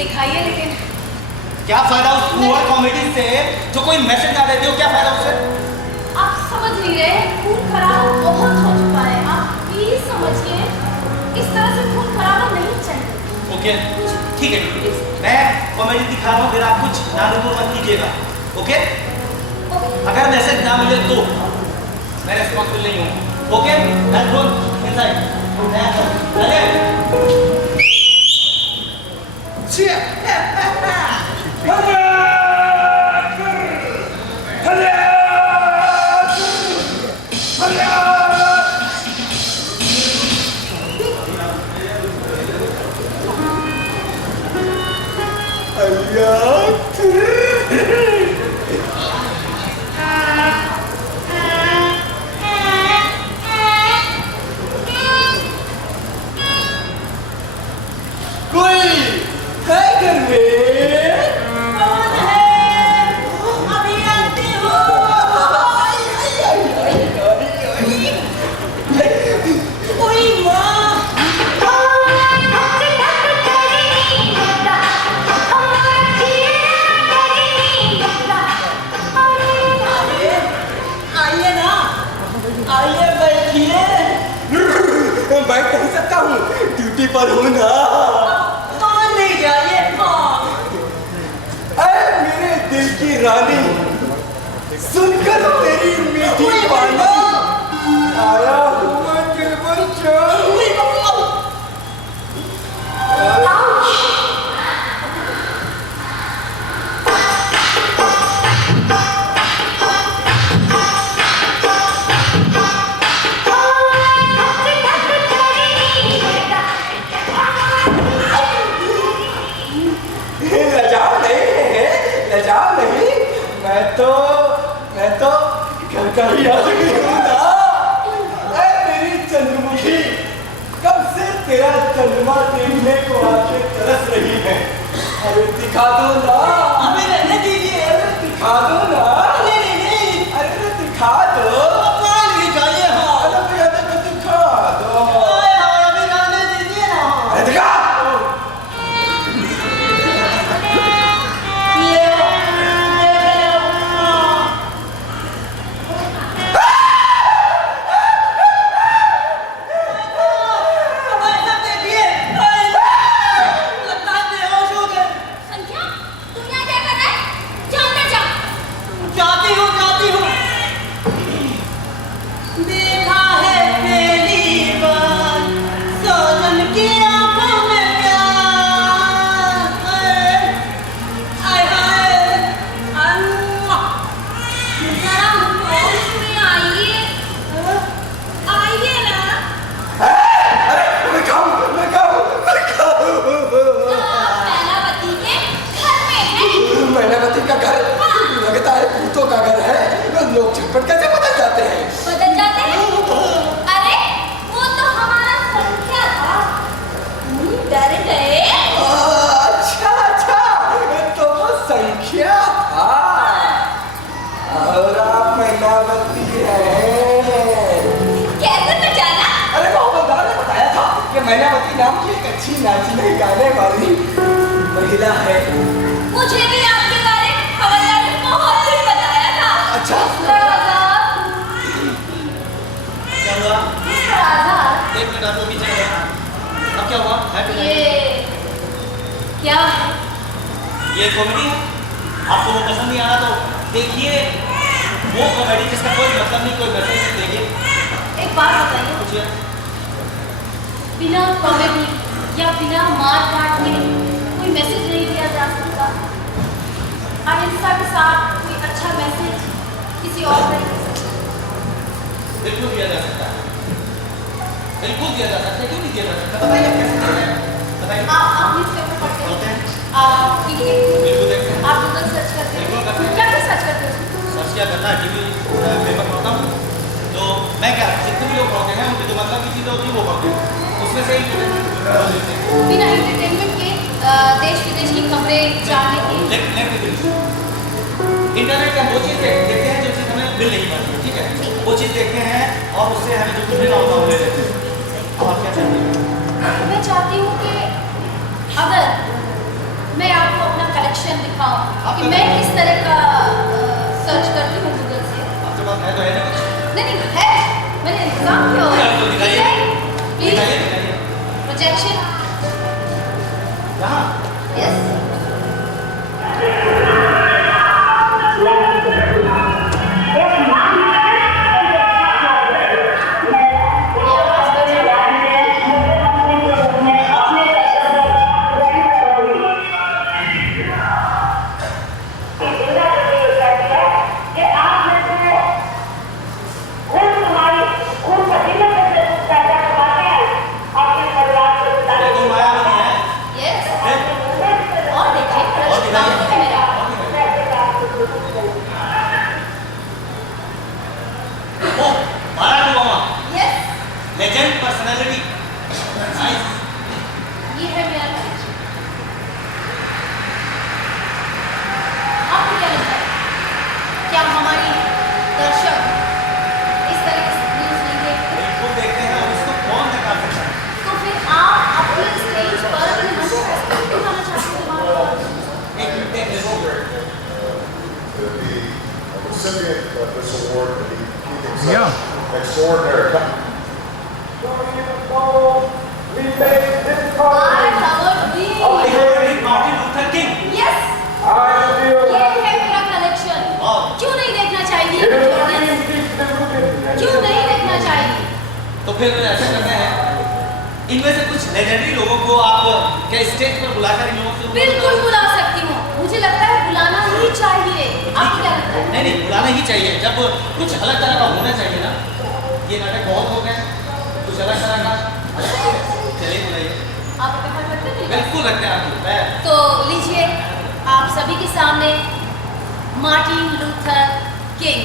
दिखाइए। लेकिन क्या फायदा उस पुअर कॉमेडी से जो कोई मैसेज ना देती हो? क्या फायदा उससे? आप समझ नहीं रहे, खून खराब बहुत हो चुका है। आप प्लीज समझिए, इस तरह से खून खराबा नहीं चाहिए। ओके ठीक है, मैं कॉमेडी दिखा रहा हूँ, फिर आप कुछ नानुपुर मत कीजिएगा। ओके अगर मैसेज ना मिले तो मैं रिस्पॉन्सिबल नहीं हूँ। Okay let's go inside. बैठ नहीं सकता हूँ, ड्यूटी पर हूँ ना। मान नहीं जाइए। अरे मेरे दिल की रानी, सुनकर तेरी मीठी वाणी आया हूँ मैं दिल पर चल। मैं तो घर का ही आदमी हूँ ना। मेरी चंद्रमुखी, कब से तेरा चंद्रमा देखने को आके तरस रही है। अरे दिखा दो ना, हमें रहने दीजिए। अरे दिखा दो ना। नहीं, अरे दिखा दो। मान भी जाइए। हाँ अरे दिखा दो। हमें रहने दीजिए ना। अरे दिखा। मैनावती नाम की एक अच्छी नाचने गाने वाली महिला है। मुझे भी आपके बारे में हवलदार ने बहुत कुछ बताया था। अच्छा क्या हुआ? एक मिनट आपको पीछे गया। अब क्या हुआ? ये क्या है? ये कॉमेडी है। आपको वो पसंद नहीं आ रहा तो देखिए वो कॉमेडी जिसका कोई मतलब नहीं, कोई मैसेज नहीं। देखिए एक बात बताइए, पूछिए। बिना कॉमेडी या बिना मार काट के कोई मैसेज नहीं दिया जा सकता। अहिंसा के साथ कोई अच्छा मैसेज किसी और तरीके से बिल्कुल दिया जा सकता है, बिल्कुल दिया जा सकता है। क्यों नहीं दिया जा सकता? बताइए कैसे दिया जाए, बताइए। आप न्यूज़पेपर पढ़ते हैं, आप टीवी बिल्कुल देखते हैं, आप गूगल सर्च करते हैं। बिल्कुल करते हैं। क्या क्या सर्च करते हैं? सर्च क्या करना है? टीवी पेपर पढ़ता हूँ। तो मैं क्या जितने भी लोग पढ़ते हैं उनकी जो मतलब की चीज़ें होती है वो पढ़ते हैं, उसमें से ही बिना एंटरटेनमेंट के देश विदेश की खबरें जानने की। इंटरनेट का वो चीज़ देखते हैं जो चीज़ हमें मिल नहीं पाती है। ठीक है, वो चीज़ देखते हैं और उससे हमें जो कुछ भी ना होता है वो ले लेते हैं। अब आप क्या चाहते हैं? मैं चाहती हूँ कि अगर मैं आपको अपना कलेक्शन दिखाऊं कि मैं किस तरह का सर्च करती हूँ गूगल से। आपके पास है तो है ना कुछ? नहीं है, मैंने इंतजाम किया हुआ है। तो दिखाइए। प्लीज दिखाइए। प्रोजेक्शन। यहाँ यस। तो मायावती है। यस। है? और देखिए और रचना दिखाइए। है मेरा। Oh, Barack Obama, yes. Legend personality. Nice. ये है मेरा कलेक्शन। आपको क्या लगता है, क्या हमारी दर्शक इस तरह की न्यूज़ नहीं देखते? बिल्कुल देखते हैं, अब इसको कौन निकाल सकता है? तो फिर आप अपने स्टेज पर अपने मंच पर ऐसा क्यों दिखाना चाहते हैं हमारे? एक मिनट देख लो। The recipient of this award, he thinks extraordinary. I Howard Lee. Martin Luther king. Yes, ये है मेरा कलेक्शन। वाह। क्यों नहीं देखना चाहिए ऑडियंस? क्यों नहीं देखना चाहिए? तो फिर ऐसा करना है, इनमें से कुछ लेजेंडरी लोगों को आप क्या स्टेज पर बुलाकर इन लोगों से बिल्कुल बुला सकती हूँ। मुझे लगता है बुलाना ही चाहिए। आपको क्या लगता है? नहीं, बुलाना ही चाहिए। जब कुछ अलग तरह का होना चाहिए ना। ये नाटक बहुत हो गए, कुछ अलग तरह का। चलिए बुलाइए। आप कहा करते थे? बिल्कुल रखते हैं आपको। तो लीजिए आप सभी के सामने Martin Luther king.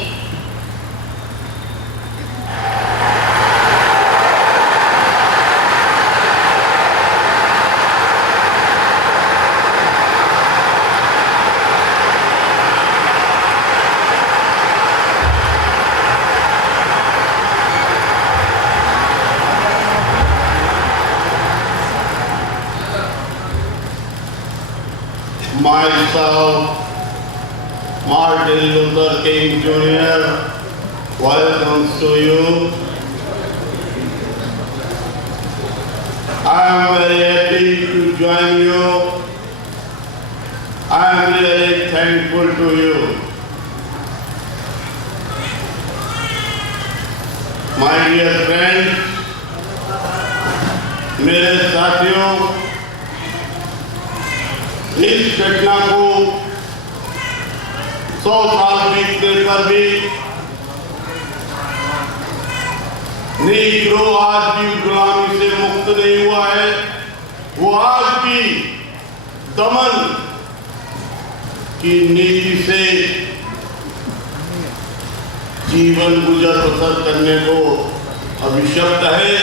Myself, Martin Luther King Jr. welcomes to you. I am very happy to join you. I am really thankful to you. My dear friends, मेरे साथियों, इस घटना को 100 साल बीतने पर भी नीग्रो आज भी गुलामी से मुक्त नहीं हुआ है। वो आज भी दमन की नीति से जीवन गुजर बसर करने को अभिशप्त है।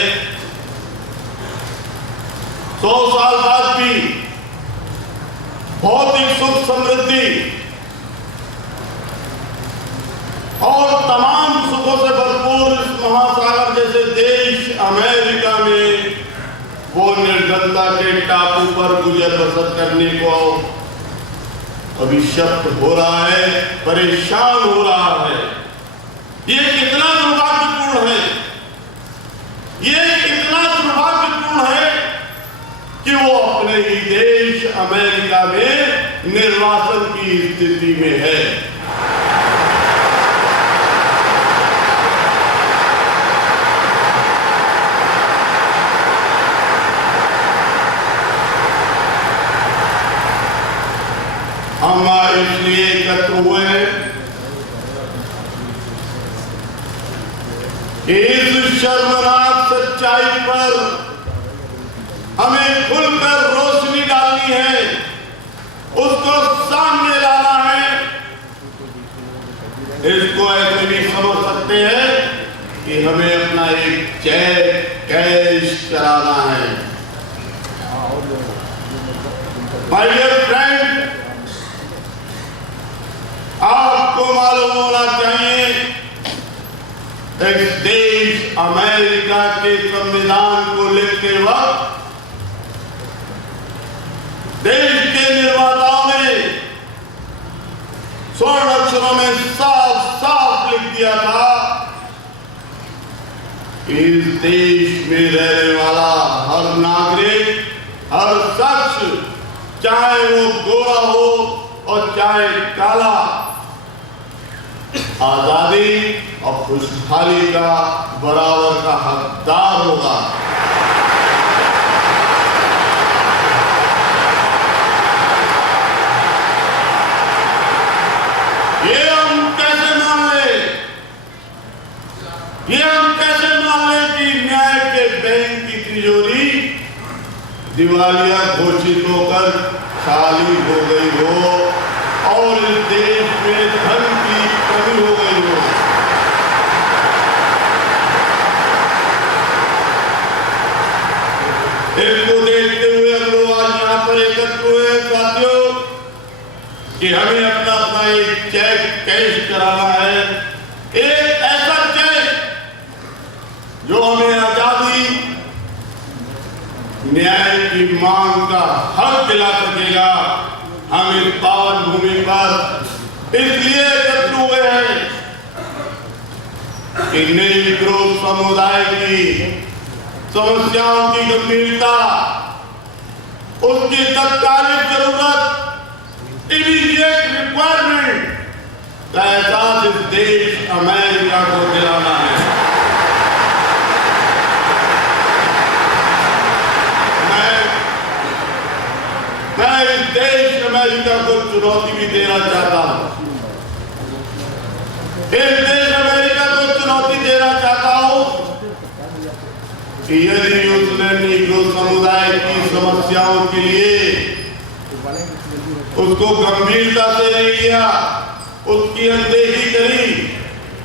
100 साल बाद भी भौतिक सुख समृद्धि और तमाम सुखों से भरपूर इस महासागर जैसे देश अमेरिका में वो निर्धनता के टापू पर गुजर बसर करने को अभिशप्त हो रहा है, परेशान हो रहा है। ये कितना दुर्भाग्यपूर्ण है, ये कितना दुर्भाग्यपूर्ण है कि वो अपने ही देश अमेरिका में निर्वासन की स्थिति में है। हम इसलिए एकत्र हुए इस शर्मनाक सच्चाई पर हमें खुलकर रोशनी डालनी है, उसको सामने लाना है। इसको ऐसे भी समझ सकते हैं कि हमें अपना एक चेक कैश कराना है। माय डियर फ्रेंड, आपको मालूम होना चाहिए इस देश अमेरिका के संविधान को लिखते वक्त देश के निर्वाचन स्वर्ण अक्षरों में साफ साफ लिख दिया था कि इस देश में रहने वाला हर नागरिक, हर शख्स, चाहे वो गोरा हो और चाहे काला, आजादी और खुशहाली का बराबर का हकदार होगा। ये हम कैसे मान ले कि न्याय के बैंक की तिजोरी दिवालिया घोषित होकर खाली हो गई हो और इस देश में धन की कमी हो गई हो। इसको देखते हुए हम लोग आज यहाँ पर एकत्र हुए साथियों कि हमें अपना अपना एक चेक कैश कराना है, एक ऐसा चेक जो हमें आजादी, न्याय की मांग का हक दिला सकेगा। हम इस पावन भूमि पर इसलिए एकत्र हुए हैं कि नीग्रो समुदाय की समस्याओं की गंभीरता, उसकी तत्कालिक जरूरत, इमीडिएट रिक्वायरमेंट का एहसास इस देश अमेरिका को दिलाना है। मैं इस देश अमेरिका को चुनौती भी देना चाहता हूं। इस देश अमेरिका को चुनौती देना चाहता हूं कि यदि उसने नीग्रो समुदाय की समस्याओं के लिए उसको गंभीरता से नहीं लिया, उसकी अनदेखी करी,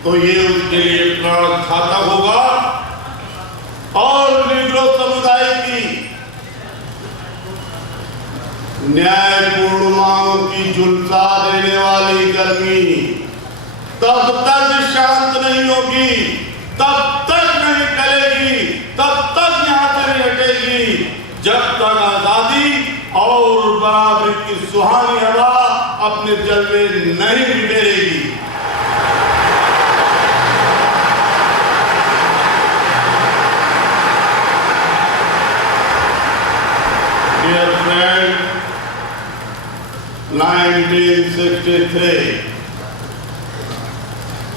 तो ये उसके लिए प्राण घातक होगा और नीग्रो समुदाय की न्यायपूर्ण मांगों की झुलसा देने वाली गर्मी तब तक शांत नहीं होगी, तब तक नहीं टलेगी, तब तक यहाँ से नहीं हटेगी, जब तक आजादी और बराबरी की सुहानी हवा अपने जलवे नहीं बिखेरेगी। Dear friends,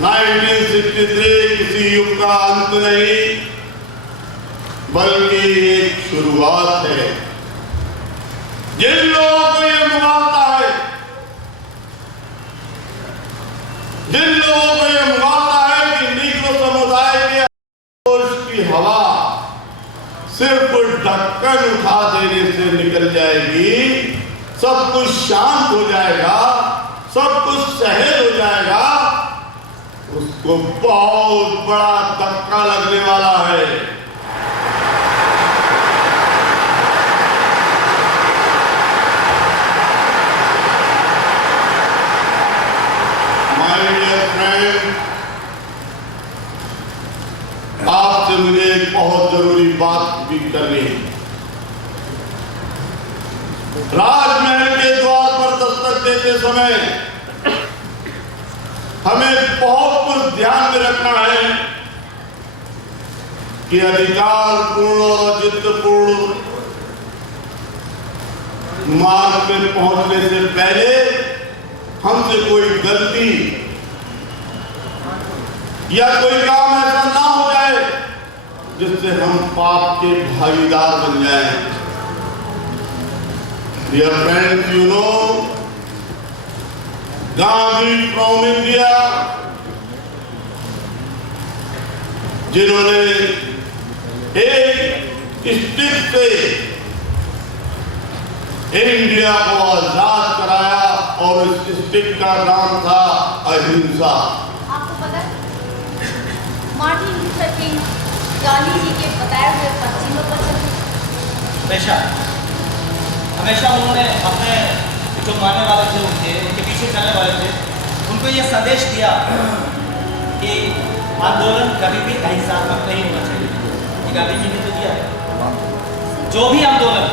1963 किसी युग का अंत नहीं बल्कि एक शुरुआत है। जिन लोगों को ये मुआवजा है, जिन लोगों को ये मुआवजा है कि नीग्रो समुदाय के जोश की हवा सिर्फ ढक्कन उठा देने से निकल जाएगी, सब कुछ शांत हो जाएगा, सब कुछ सहज हो जाएगा, उसको बहुत बड़ा धक्का लगने वाला है। My dear friend, आपसे मुझे एक बहुत जरूरी बात भी करनी है। राजमहल के द्वार पर दस्तक देते समय हमें बहुत कुछ ध्यान में रखना है कि अधिकार पूर्ण और औचित्यपूर्ण मार्ग में पहुंचने से पहले हमसे कोई गलती या कोई काम ऐसा ना हो जाए जिससे हम पाप के भागीदार बन जाएं। Dear friends, you know, Gandhi from India, जिन्होंने एक स्टिक से इंडिया को आजाद कराया और इस स्टिक का नाम था अहिंसा। आपको पता है Martin Luther king Gandhi ji के बताए हुए पश्चिमों पर चलते हमेशा उन्होंने अपने जो मानने वाले थे, उनके पीछे चलने वाले थे, उनको ये संदेश दिया कि आंदोलन कभी भी अहिंसात्मक नहीं होना चाहिए। ये गांधी जी ने तो दिया है। जो भी आंदोलन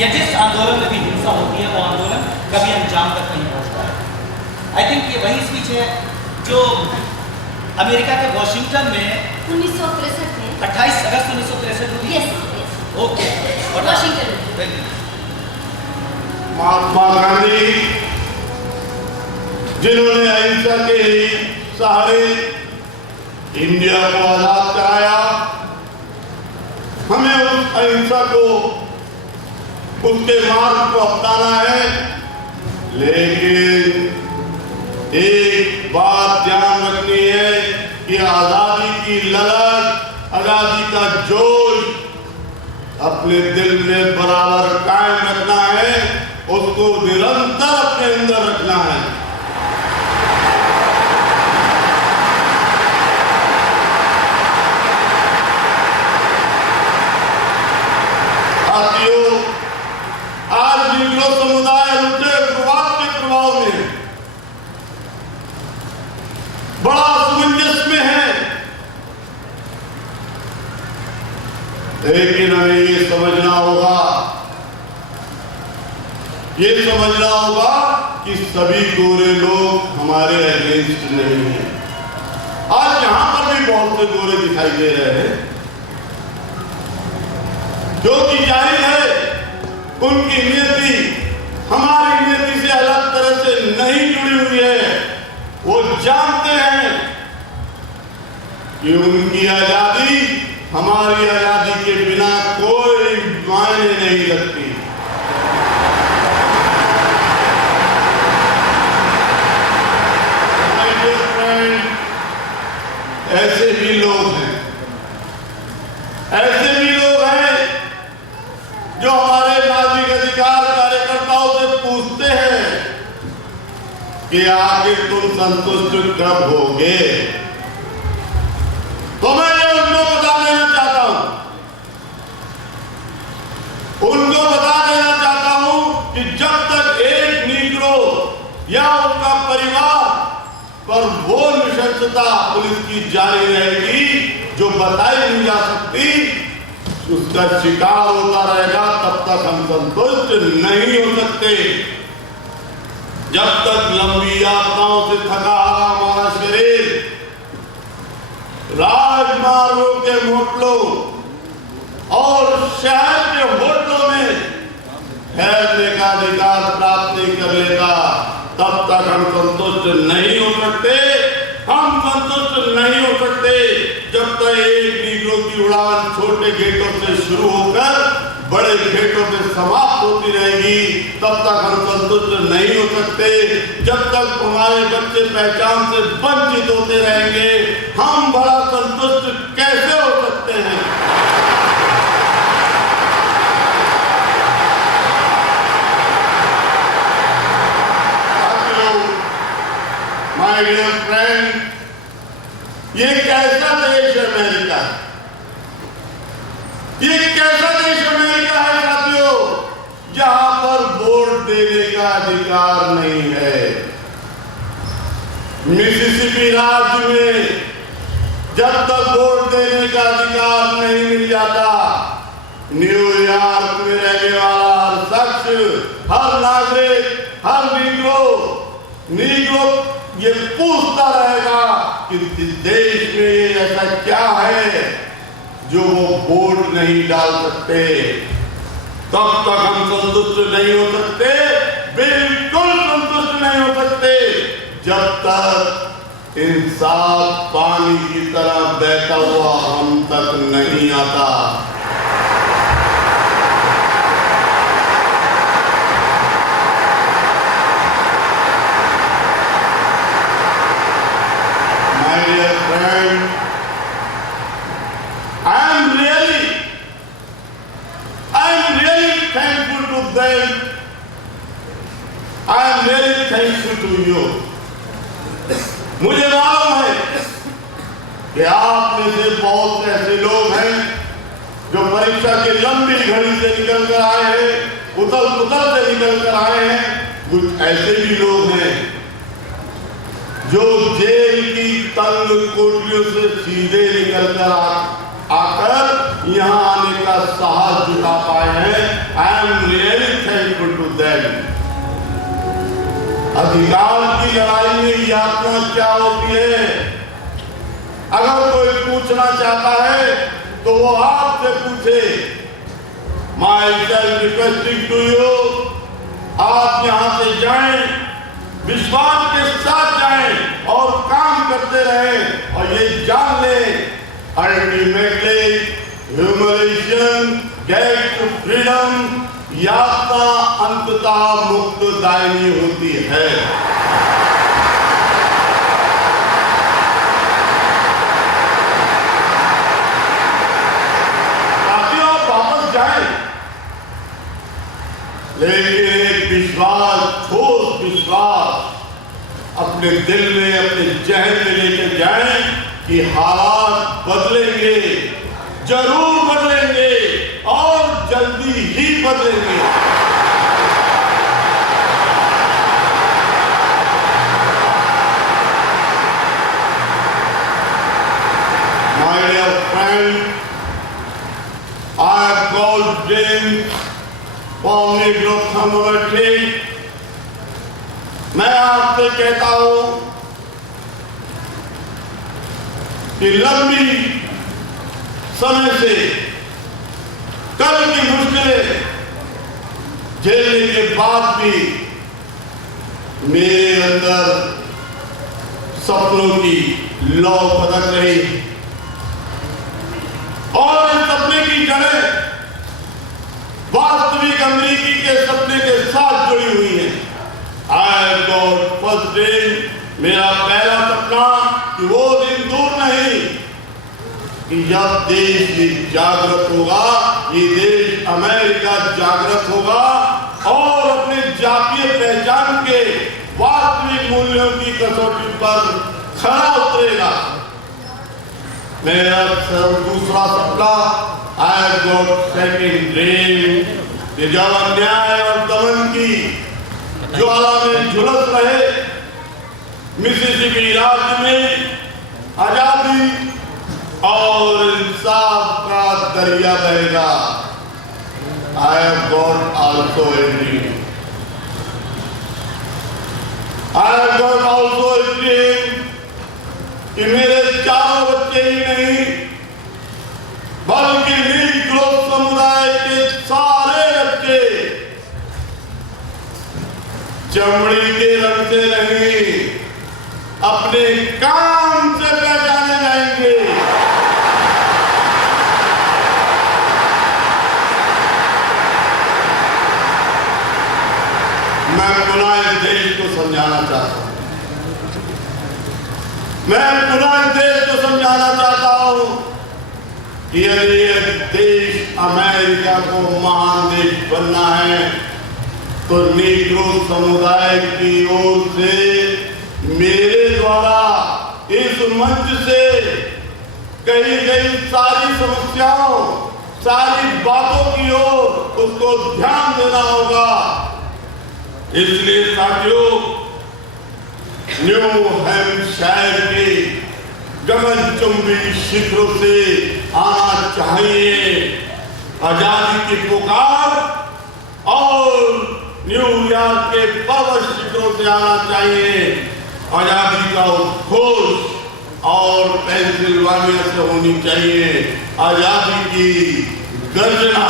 या जिस आंदोलन में भी हिंसा होती है वो आंदोलन कभी अंजाम तक नहीं पहुंचता है। आई थिंक ये वही स्पीच है जो अमेरिका के वॉशिंगटन में 1963 में 28 अगस्त 1963 को दी। यस ओके, वॉशिंगटन में। Very good. महात्मा गांधी जिन्होंने अहिंसा के ही सहारे इंडिया को आजाद कराया, हमें उस अहिंसा को, उसके मार्ग को अपनाना है। लेकिन एक बात ध्यान रखनी है कि आजादी की ललक, आजादी का जोश अपने दिल में बराबर कायम रखना है, उसको निरंतर अपने अंदर रखना है। साथियों, आज निग्रो समुदाय उनके प्रभाव के प्रभाव में बड़ा असमंजस में है, लेकिन हमें ये समझना होगा कि सभी गोरे लोग हमारे अगेंस्ट नहीं हैं। आज यहां पर भी बहुत से गोरे दिखाई दे रहे हैं, क्योंकि जाहिर है उनकी नियति हमारी नियति से अलग तरह से नहीं जुड़ी हुई है। वो जानते हैं कि उनकी आजादी हमारी आजादी के बिना कोई मायने नहीं रखती। ऐसे भी लोग हैं जो हमारे नागरिक अधिकार कार्यकर्ताओं से पूछते हैं कि आखिर तुम संतुष्ट कब होगे। तो मैं उनको बता देना चाहता हूं कि जब तक एक नीग्रो या उनका परिवार पर वो निशंसता पुलिस की जारी रहेगी जो बताई नहीं जा सकती, उसका शिकार होता रहेगा, तब तक हम संतुष्ट नहीं हो सकते। जब तक लंबी यात्राओं से थका हारा हमारा शरीर राजमार्गों के होटलों और शहर के होटलों में ठहरने का अधिकार प्राप्त नहीं कर लेता, तब तक हम संतुष्ट नहीं हो सकते। हम संतुष्ट नहीं हो सकते जब तक एक नीग्रो की उड़ान छोटे गेटों से शुरू होकर बड़े गेटों में समाप्त होती रहेगी, तब तक हम संतुष्ट नहीं हो सकते। जब तक हमारे बच्चे पहचान से वंचित होते रहेंगे, हम बड़ा संतुष्ट कैसे हो सकते हैं। माय डियर फ्रेंड, ये कैसा देश है अमेरिका? ये कैसा देश अमेरिका है साथियों, जहां पर वोट देने का अधिकार नहीं है। मिसिसिपी राज्य में जब तक वोट देने का अधिकार नहीं मिल जाता, न्यूयॉर्क में रहने वाला हर शख्स, हर नागरिक, हर नीग्रो ये पूछता रहेगा कि इस देश में ऐसा क्या है जो वो वोट नहीं डाल सकते। तब तक हम संतुष्ट नहीं हो सकते, बिल्कुल संतुष्ट नहीं हो सकते, जब तक इंसाफ पानी की तरह बहता हुआ हम तक नहीं आता। मुझे मालूम है कि आप में से बहुत से ऐसे लोग हैं जो परीक्षा की लंबी घड़ी से निकल कर आए हैं, उथल पुथल से निकल कर आए हैं। कुछ ऐसे भी लोग हैं जो जेल की तंग कोठरियों से सीधे निकल कर आकर यहाँ आने का साहस जुटा पाए हैं। I am really thankful to them. अधिकार की लड़ाई में यातना क्या होती है? अगर कोई पूछना चाहता है तो वो आपसे पूछे। Myself requesting to you, आप यहां से जाएं, विश्वास के साथ जाएं और काम करते रहें और ये जान लें अल्टीमेटली ह्यूमलेशन गेट टू फ्रीडम, यातना अंततः मुक्तदायिनी होती है। ताकि आप वापस जाएं, लेकिन एक विश्वास, ठोस विश्वास अपने दिल में, अपने जहन में लेकर जाएं कि हालात बदलेंगे, जरूर बदलेंगे और जल्दी ही बदलेंगे। My dear friend, I have called James from Negro community। मैं आपसे कहता हूं कि लंबी समय से कल की मुश्किलें झेलने के बाद भी मेरे अंदर सपनों की लौ बदल रही और इस सपने की जड़ें वास्तविक अमेरिकी के सपने के साथ जुड़ी हुई हैं। आई गॉट फर्स्ट डे, मेरा पहला सपना कि वो दिन दूर नहीं कि जब देश भी जागृत होगा, ये देश अमेरिका जागृत होगा और अपने जातीय पहचान के वास्तविक मूल्यों की कसौटी पर खरा उतरेगा। मेरा दूसरा सपना, आई गॉट सेकंड ड्रीम, कि जब अन्याय और दमन की ज्वाला में झुलस रहे मिसिसिपी राज्य में आजादी और इंसाफ का दरिया बहेगा। I have got also a dream, I have got also a dream कि मेरे चारों बच्चे ही नहीं बल्कि नीग्रो समुदाय के सारे बच्चे चमड़ी के रंग से नहीं, अपने काम से पहचाने जाएंगे। मैं पुनः इस देश को समझाना चाहता हूं, मैं पुनः इस देश को समझाना चाहता हूं कि यदि यह देश अमेरिका को महान देश बनना है तो नीग्रो समुदाय की ओर से मेरे द्वारा इस मंच से कही गई सारी समस्याओं, सारी बातों की ओर उसको ध्यान देना होगा। इसलिए साथियों, न्यू हैम्पशायर के गगनचुंबी शिखरों से आना चाहिए आजादी की पुकार और न्यूयॉर्क के पर्वत शिखरों से आना चाहिए आजादी का उद्घोष और पेंसिल्वानिया से होनी चाहिए आजादी की गर्जना।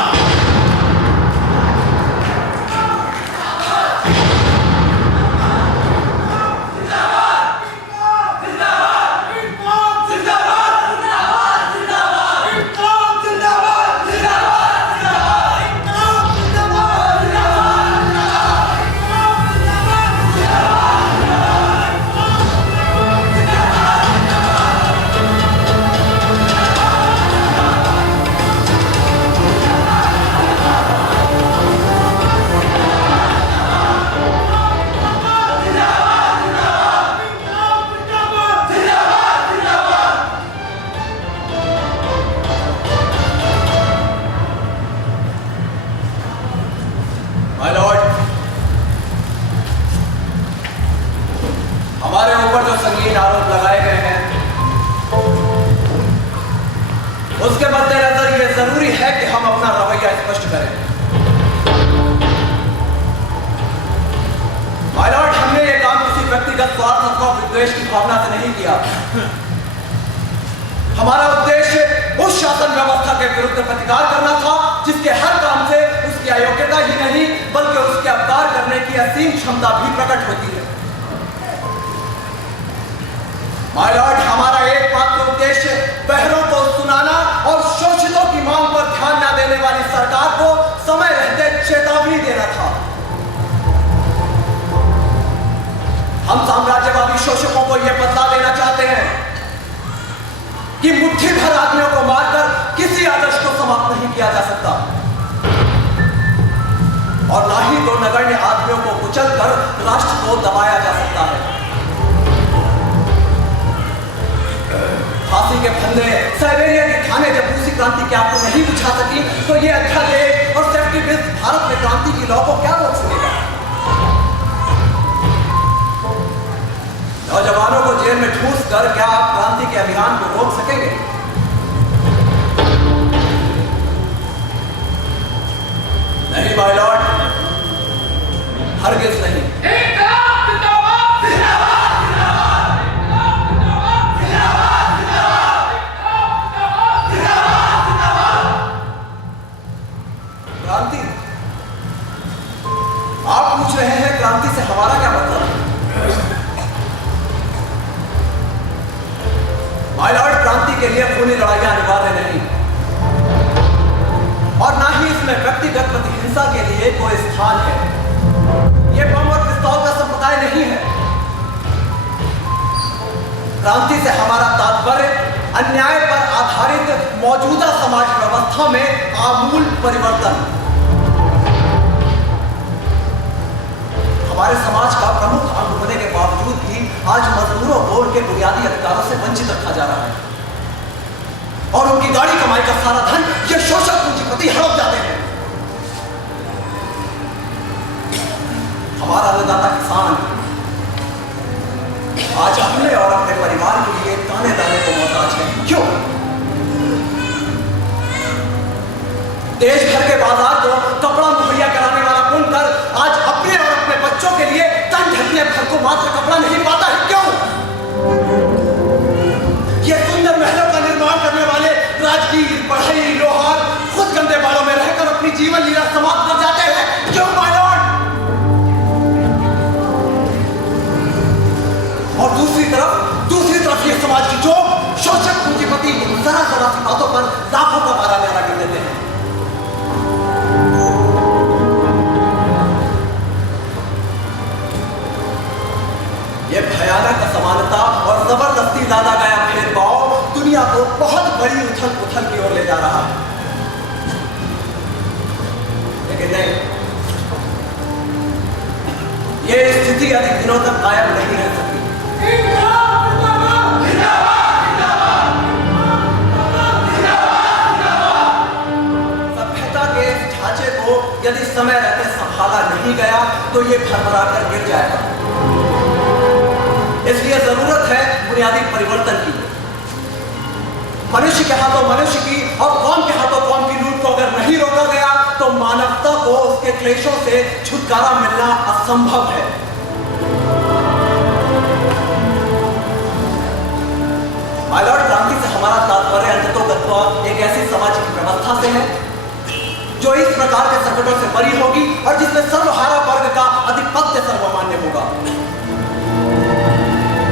विरुद्ध प्रतिकार करना था, जिसके हर काम से उसकी अयोग्यता ही नहीं बल्कि उसके अपकार करने की असीम क्षमता भी प्रकट होती है। माय लॉर्ड, हमारा एकमात्र उद्देश्य बहरों को सुनाना और शोषितों की मांग पर ध्यान न देने वाली सरकार को समय रहते चेतावनी देना था। हम साम्राज्यवादी शोषकों को यह बतला देना चाहते हैं कि मुट्ठी भर आदमियों को मारकर किसी आदर्श को समाप्त नहीं किया जा सकता और ना ही 2 नगण्य आदमियों को कुचलकर राष्ट्र को दबाया जा सकता है। फांसी के फंदे, साइबेरिया के खाने जब रूसी क्रांति की आपको नहीं बुझा सकी तो ये अध्यादेश और सेफ्टी बिल्स भारत में क्रांति की लौ को क्या रोक सकेगा? नौजवानों को जेल में ठूस कर क्या आप क्रांति के अभियान को रोक सकेंगे? नहीं माय लॉर्ड, हरगिज नहीं। क्रांति? आप पूछ रहे हैं क्रांति से हमारा क्या मतलब है? माय लॉर्ड, क्रांति के लिए खूनी लड़ाइयां अनिवार्य नहीं और ना ही इसमें व्यक्तिगत प्रतिहिंसा के लिए कोई स्थान है। यह बम और पिस्तौल का संप्रदाय नहीं है। क्रांति से हमारा तात्पर्य अन्याय पर आधारित मौजूदा समाज व्यवस्था में आमूल परिवर्तन। हमारे समाज का प्रमुख अंग होने के बावजूद भी आज मजदूरों को उनके बुनियादी अधिकारों से वंचित रखा जा रहा है और उनकी गाड़ी कमाई का सारा धन ये शोषक पूंजीपति हड़प जाते हैं। हमारा अन्नदाता किसान आज अपने और अपने परिवार के लिए ताने दाने को मोहताज है। क्यों? देश भर के बाजार को कपड़ा मुहैया कराने वाला बुनकर आज अपने और अपने बच्चों के लिए तन ढकने भर को मात्र कपड़ा नहीं पाता है। क्यों? ये सुंदर महलों का निर्माण करने वाले राजगीर, बढ़ई, लोहार खुद गंदे बालों में रहकर अपनी जीवन लीला समाप्त कर जाते हैं। क्यों माय लॉर्ड? और दूसरी तरफ ये समाज की जो शोषक पूंजीपति जरा जरा सी बातों पर लाखों का मारा न्यारा कर देते हैं। ये भयानक असमानता और जबरदस्ती लादा गया भेदभाव दुनिया को बहुत बड़ी उथल पुथल की ओर ले जा रहा है। लेकिन नहीं, ये स्थिति अधिक दिनों तक कायम नहीं रह सकती। सभ्यता के इस ढांचे को यदि समय रहते संभाला नहीं गया तो ये भरभरा कर गिर जाएगा। इसलिए जरूरत है बुनियादी परिवर्तन की। मनुष्य के हाथों मनुष्य की और कौम के हाथों कौम की लूट को अगर नहीं रोका गया तो मानवता को उसके क्लेशों से छुटकारा मिलना असंभव है। माय लॉर्ड, क्रांति से हमारा तात्पर्य अंततोगत्वा एक ऐसी सामाजिक व्यवस्था से है जो इस प्रकार के संकटों से बरी होगी और जिसमें सर्वहारा वर्ग का आधिपत्य सर्वमान्य होगा,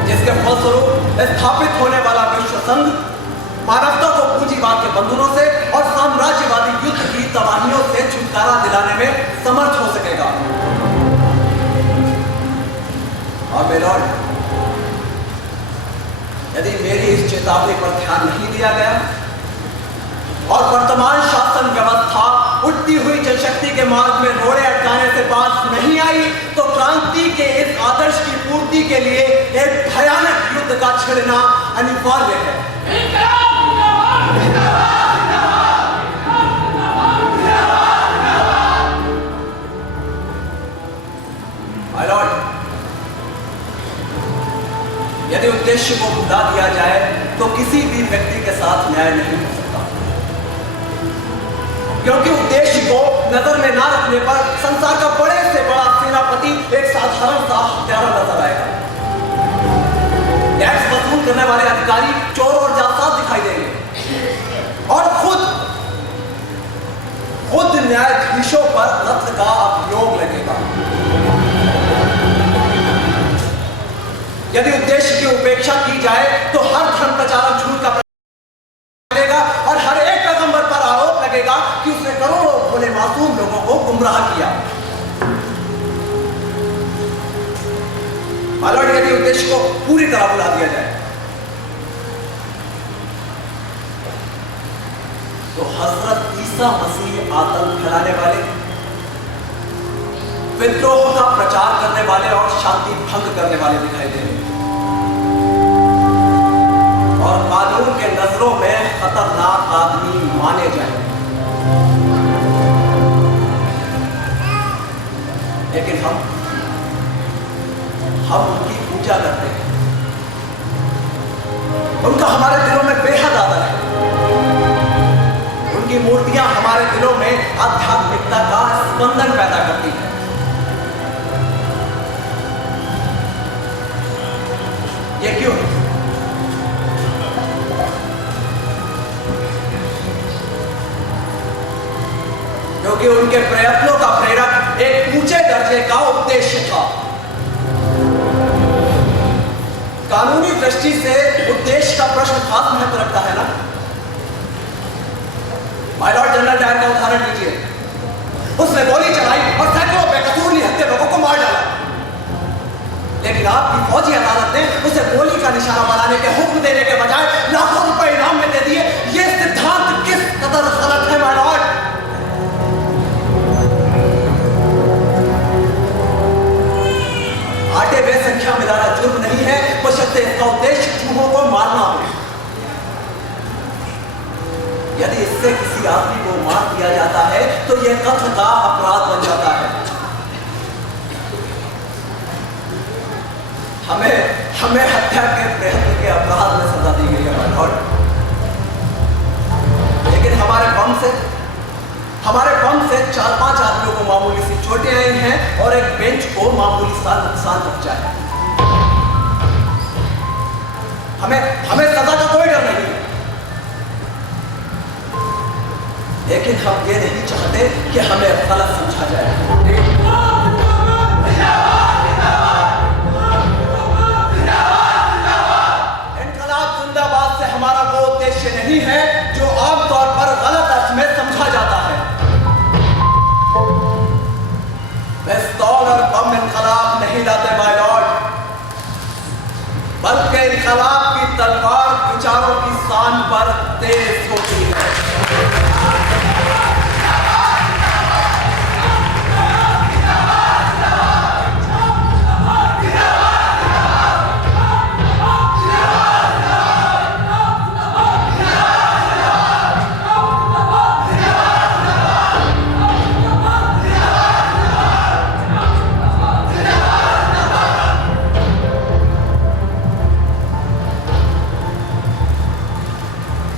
जिसके फलस्वरूप स्थापित होने वाला विश्व संघ मानवता को पूंजीवाद के बंधनों से और साम्राज्यवादी युद्ध की तबाहियों से छुटकारा दिलाने में समर्थ हो सकेगा। और माय लॉर्ड, यदि मेरी इस चेतावनी पर ध्यान नहीं दिया गया और वर्तमान शासन व्यवस्था उठती हुई जनशक्ति के मार्ग में रोड़े अटकाने से पास नहीं आई तो क्रांति के इस आदर्श की पूर्ति के लिए एक भयानक युद्ध का छिड़ना अनिवार्य है। माय लॉर्ड, यदि उद्देश्य को भुला दिया जाए तो किसी भी व्यक्ति के साथ न्याय नहीं हो सकता, क्योंकि उद्देश्य को नजर में ना रखने पर संसार का बड़े से बड़ा सेनापति एक साधारण सा हत्यारा नजर आएगा। टैक्स वसूल करने वाले अधिकारी चोर और जासूस दिखाई देंगे और खुद रईसों पर कत्ल का अभियोग लगेगा। यदि उद्देश्य की उपेक्षा की जाए तो हर धर्म प्रचारक झूठ का लगेगा और हर एक पैगंबर पर आरोप लगेगा कि उसने करोड़ों भोले मासूम लोगों को गुमराह किया। मालूम, यदि उद्देश्य को पूरी तरह बुला दिया जाए तो हजरत ईसा मसीह आतंक फैलाने वाले, विद्रोह का प्रचार करने वाले और शांति भंग करने वाले दिखाई देंगे और कानून के नजरों में खतरनाक आदमी माने जाएंगे। लेकिन हम उनकी पूजा करते हैं, उनका हमारे दिलों में बेहद आदर है। उनकी मूर्तियां हमारे दिलों में आध्यात्मिकता का स्पंदन पैदा करती हैं। ये क्यों? क्योंकि उनके प्रयत्नों का प्रेरक एक ऊंचे दर्जे का उद्देश्य था। कानूनी दृष्टि से उद्देश्य का प्रश्न खास महत्व रखता है ना। माय लॉर्ड जनरल डायर का उदाहरण लीजिए। उसने गोली चलाई और सैकड़ों बेकसूर निहत्थे लोगों को मार डाला, लेकिन आपकी फौजी अदालत ने उसे गोली का निशाना बनाने के हुक्म देने के बजाय लाखों रुपए इनाम में दे दिए। यह सिद्धांत किस कदर गलत है माय लॉर्ड। आटे वे संख्या मिलाना जुर्म नहीं है, बशर्ते इसका उद्देश्य चूहों को मारना हो। यदि इससे किसी आदमी को मार दिया जाता है तो यह कत्ल का अपराध बन जाता है। हमें हत्या के प्रयत्न के अपराध में सजा दी गई है माय लॉर्ड। लेकिन हमारे बम से 4-5 आदमियों को मामूली सी चोटें आई हैं और एक बेंच को मामूली सा नुकसान पहुंचा है। हमें सजा का कोई डर नहीं, लेकिन हम ये नहीं चाहते कि हमें गलत समझा जाए। इनकलाब जिंदाबाद से हमारा वो उद्देश्य नहीं है जो आमतौर पर गलत अर्थ में समझा जाता है। पिस्तौल और बम इनकलाब नहीं लाते माय लॉर्ड, बल्कि इनकलाब की तलवार विचारों की शान पर तेज होती है।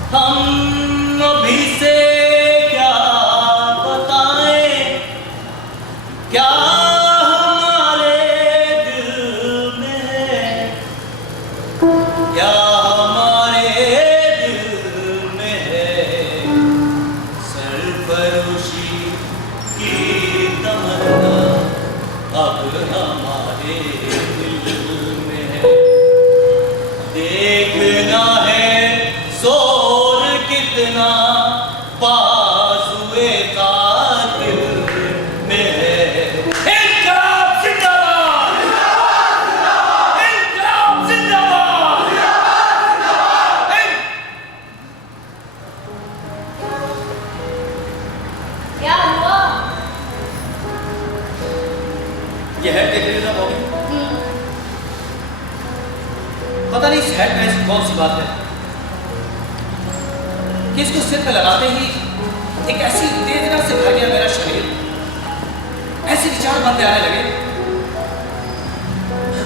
हम अभी से क्या बताएं, क्या हमारे दिल में है, क्या हमारे दिल में है। सरफरोशी की तमन्ना अब हमारे दिल में है। देखना है जोर कितना बाजुए कातिल में है। इनकलाब जिंदाबाद! इनकलाब जिंदाबाद! क्या हुआ? ये है टेक्निकल बॉडी। पता नहीं इस हेड में ऐसी कौन सी बात है कि इसको सिर पे लगाते ही एक ऐसी उत्तेजना से भर गया मेरा शरीर, ऐसे विचार मन में आने लगे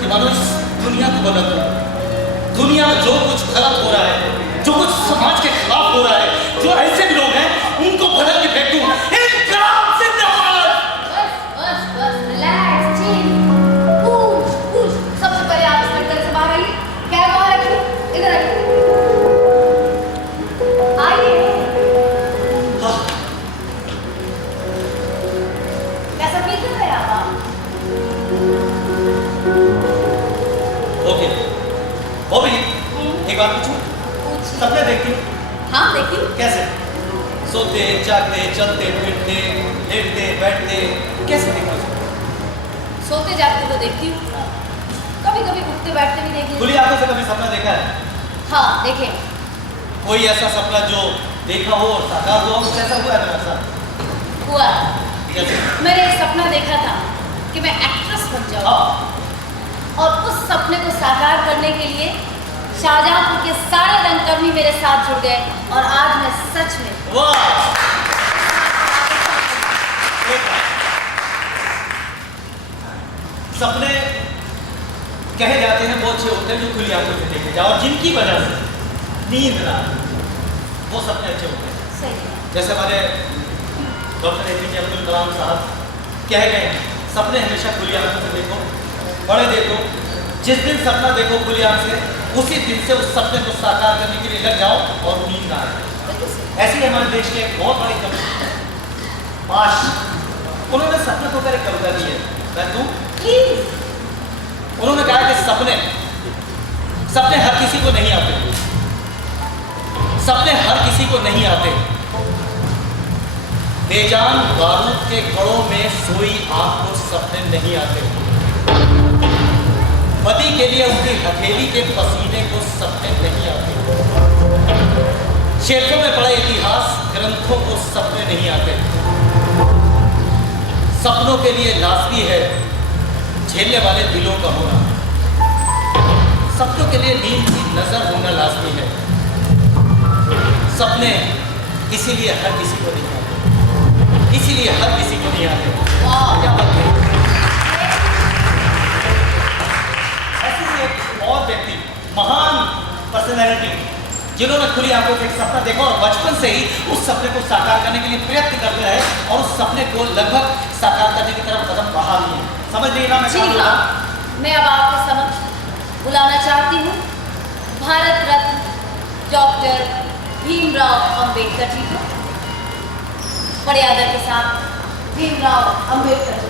कि मानो इस दुनिया को बदल दूं। दुनिया में जो कुछ गलत हो रहा है, जो कुछ समाज के खिलाफ हो रहा है, जो ऐसे भी लोग हैं उनको बदल के फेंक दूं। इनकलाब जिंदाबाद! बस रिलैक्स, चिल, कूल। सबसे पहले आप इस कटघरे से बाहर आइए। कैब वहां रखिए, इधर आइए। सोते जागते चलते फिरते लेटते बैठते कैसे देखा उसको? सोते जागते तो देखती हूँ, कभी कभी उठते बैठते भी देखती खुली हूँ। आंखों से कभी सपना देखा है? हाँ देखे। कोई ऐसा सपना जो देखा हो और साकार हुआ, कुछ ऐसा हुआ है मेरे साथ? हुआ। कैसे? मैंने एक सपना देखा था कि मैं एक्ट्रेस बन जाऊँ, हाँ। और उस सपने को साकार करने के लिए शाहजहांपुर के सारे रंगकर्मी मेरे साथ जुड़ गए, और आज मैं सच में वाह! सपने कहे जाते हैं बहुत अच्छे होते हैं जो खुली आंखों से देखे जाए, और जिनकी वजह से नींद ना आए, वो सपने अच्छे होते हैं। सही है। जैसे हमारे डॉक्टर APJ अब्दुल कलाम साहब कह गए हैं, सपने हमेशा खुली आंखों से देखो, बड़े देखो। जिस दिन सपना देखो खुली आंख से, उसी दिन से उस सपने को साकार करने के लिए लग जाओ और नींद ना आए। बिल्कुल सही। ऐसी हमारे देश के एक बहुत बड़ी कंपनी पाश, उन्होंने सपने को एक कविता दी है, मैं दूं? प्लीज। उन्होंने कहा कि सपने हर किसी को नहीं आते, सपने हर किसी को नहीं आते। बेजान बारूद के कड़ों में सोई आंख को सपने नहीं आते। पति के लिए उसकी हथेली के पसीने को सपने नहीं आते। शेल्फों में पड़े इतिहास ग्रंथों को सपने नहीं आते। सपनों के लिए लाजमी है झेलने वाले दिलों का होना। सपनों के लिए नींद की नजर होना लाजमी है। सपने इसीलिए हर किसी को नहीं आते, इसीलिए हर किसी को नहीं आते। वाह। क्या बात है। ऐसे ही एक और व्यक्ति, महान पर्सनैलिटी, जिन्होंने खुली आंखों से एक सपना देखा और बचपन से ही उस सपने को साकार करने के लिए प्रयत्न करते रहे, और उस सपने को लगभग साकार करने की तरफ कदम बढ़ा लिए। समझ लीजिए ना मैं जी क्या बोल रहा हूं? हाँ, मैं अब आपके समक्ष बुलाना चाहती हूँ भारत रत्न डॉक्टर भीमराव अंबेडकर जी को। बड़े आदर के साथ भीमराव अंबेडकर जी।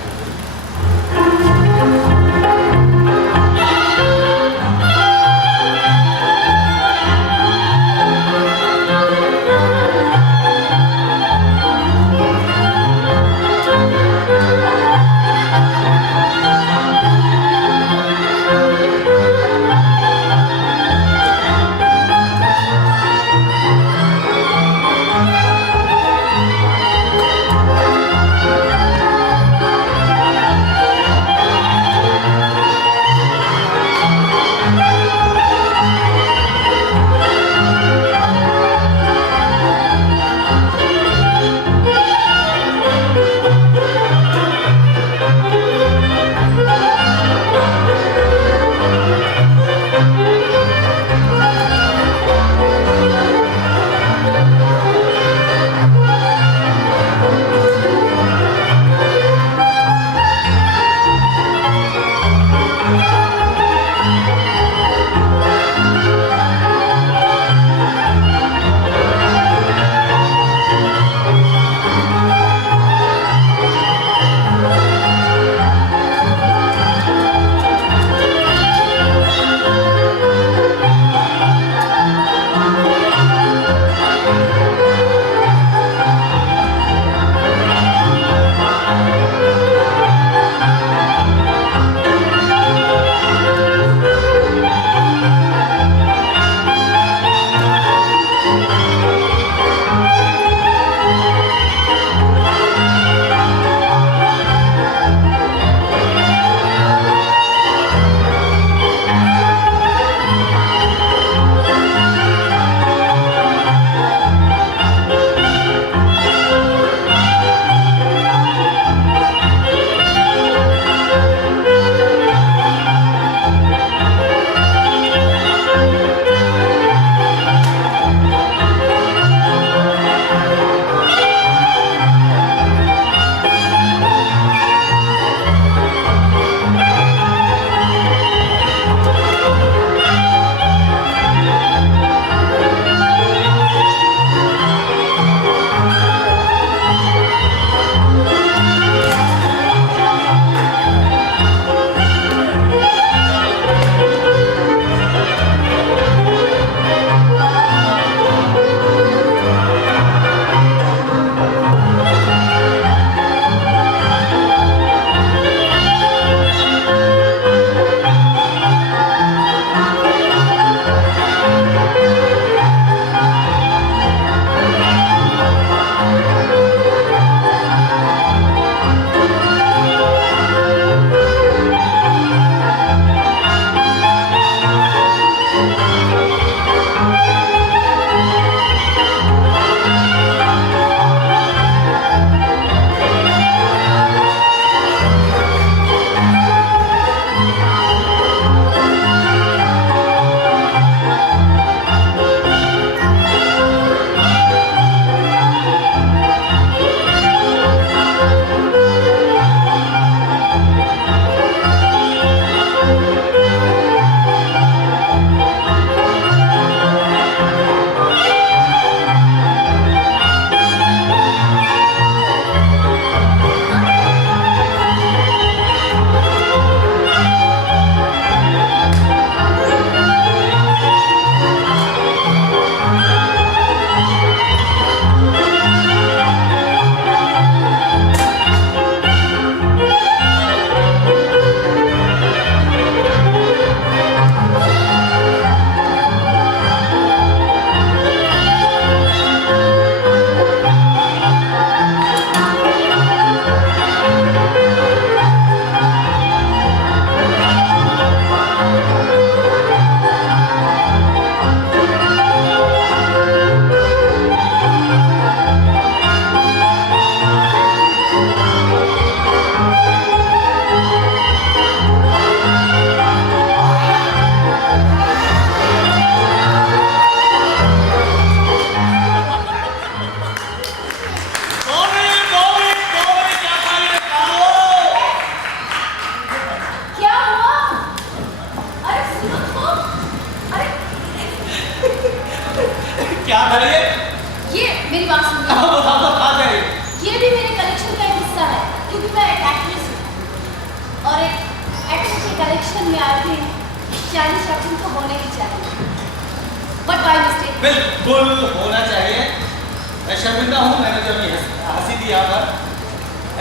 शर्मिंदा हूँ मैंने जब ये हंसी दी यहाँ पर।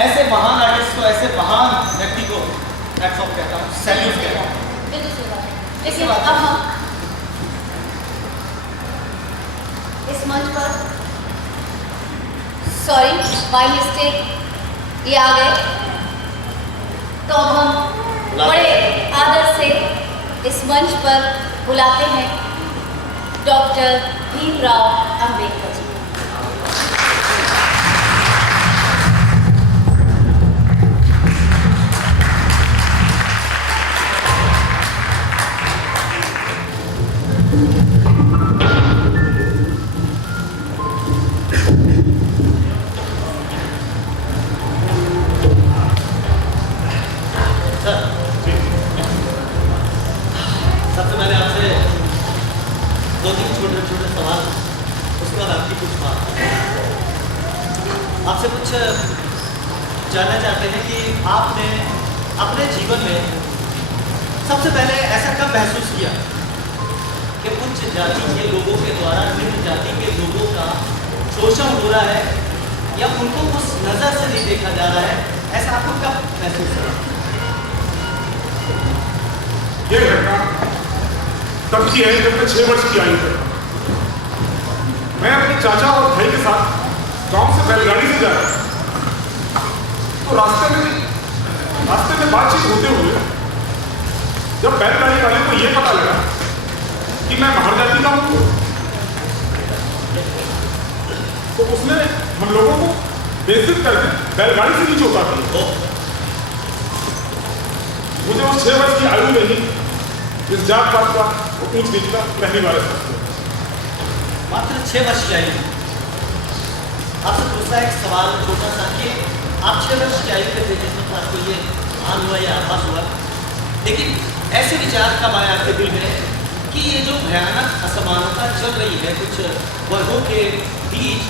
ऐसे महान आर्टिस्ट को, ऐसे महान व्यक्ति को हैट्स ऑफ कहता हूँ, सैल्यूट कहता हूँ। बिल्कुल सही बात है। लेकिन अब हम इस मंच पर, सॉरी बाय मिस्टेक ये आ गए, तो अब हम बड़े आदर से इस मंच पर बुलाते हैं डॉक्टर भीमराव अंबेडकर जी। सबसे पहले आपसे दो तीन छोटे छोटे सवाल, उसके बाद आपकी कुछ बात। आपसे कुछ जानना चाहते हैं कि आपने अपने जीवन में सबसे पहले ऐसा कब महसूस किया कि उच्च जाति के लोगों के द्वारा निम्न जाति के लोगों का शोषण हो रहा है या उनको उस नज़र से नहीं देखा जा रहा है, ऐसा आपको कब महसूस हुआ? ये घटना तब की है जब मैं 6 वर्ष की आयु थी। मैं अपने चाचा और भाई के साथ गांव से बैलगाड़ी से जा रहा था। तो रास्ते में बातचीत होते हुए जब बैलगाड़ी वाले को ये पता लगा कि मैं बाहर जाति का हूँ, तो उसने हम लोगों को बेइज्जत करके बैलगाड़ी से नीचे उतार दिया। मुझे उस 6 वर्ष की आयु में ही इस जात पात का ऊंच नीच का पहली बार मात्र 6 वर्ष की आयु। आपसे दूसरा एक सवाल छोटा सा कि आप 6 वर्ष की आयु के थे जिसमें आपको ये आन हुआ या आभास हुआ, लेकिन ऐसे विचार कब आए आपके दिल में कि ये जो भयानक असमानता चल रही है कुछ वर्गों के बीच,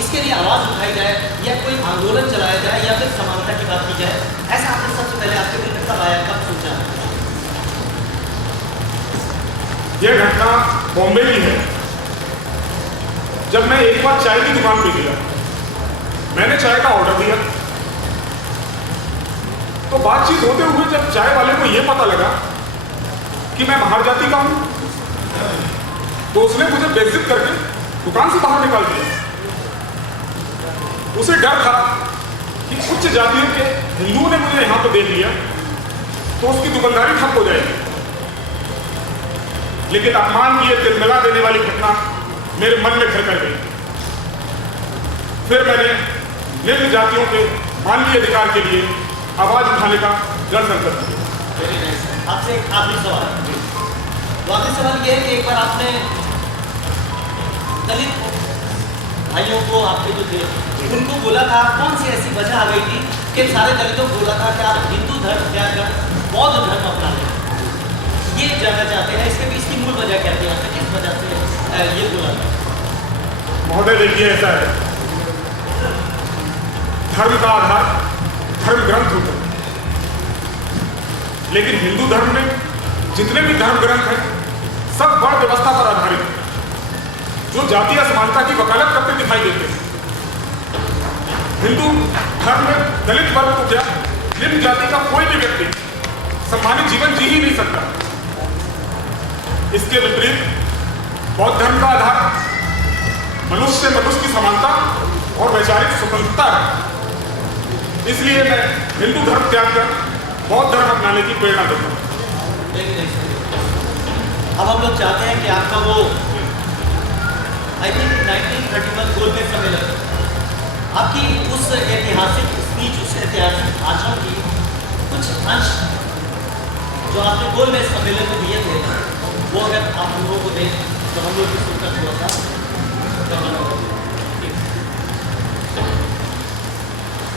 इसके लिए आवाज़ उठाई जाए या कोई आंदोलन चलाया जाए या फिर समानता की बात की जाए, ऐसा आपने सबसे पहले आपके दिल में कब आया, कब सोचा? यह घटना बॉम्बे की है। जब मैं एक बार चाय की दुकान पे गया, मैंने चाय का ऑर्डर दिया, तो बातचीत होते हुए जब चाय वाले को यह पता लगा कि मैं बाहर जाति का हूं, तो उसने मुझे बेइज्जत करके दुकान से बाहर निकाल दिया। उसे डर था कि उच्च जातियों के हिंदुओं ने मुझे यहां पर देख लिया तो उसकी दुकानदारी ठप हो जाएगी। लेकिन अपमान की यह तिलमिला देने वाली घटना मेरे मन में घर कर गई। फिर मैंने निम्न जातियों के मानवीय अधिकार के लिए आवाज उठाने का जड़ संकल्प किया। आपसे एक आखिरी सवाल, तो आखिरी सवाल यह है कि एक बार आपने दलित भाइयों को, आपके जो थे उनको बोला था, कौन सी ऐसी वजह आ गई थी कि सारे दलितों को बोला था कि आप हिंदू धर्म त्याग कर बौद्ध धर्म अपना लें? ये जानना चाहते हैं इसके बीच की मूल वजह क्या थी, आपने किस वजह से ये बोला था? महोदय देखिए, ऐसा है, धर्म का आधार धर्म ग्रंथ होता है, लेकिन हिंदू धर्म में जितने भी धर्म ग्रंथ हैं सब वर्ण व्यवस्था पर आधारित है, जो जातीय असमानता की वकालत करते दिखाई देते हैं। हिंदू धर्म में दलित वर्ग को क्या, निम्न जाति का कोई भी व्यक्ति सम्मानित जीवन जी ही नहीं सकता। इसके विपरीत बौद्ध धर्म का आधार मनुष्य से मनुष्य की समानता और वैचारिक स्वतंत्रता है। इसलिए मैं हिंदू धर्म त्याग कर बौद्ध धर्म अपनाने की प्रेरणा देता हूँ। अब हम लोग चाहते हैं कि आपका वो आई थिंक 1931 गोलमेज सम्मेलन, आपकी उस ऐतिहासिक स्पीच, उस ऐतिहासिक भाषण की कुछ अंश जो आपने गोलमेज सम्मेलन में दिए थे, वो अगर आप हम लोगों को दें तो हम लोग भी सुनकर थोड़ा सा।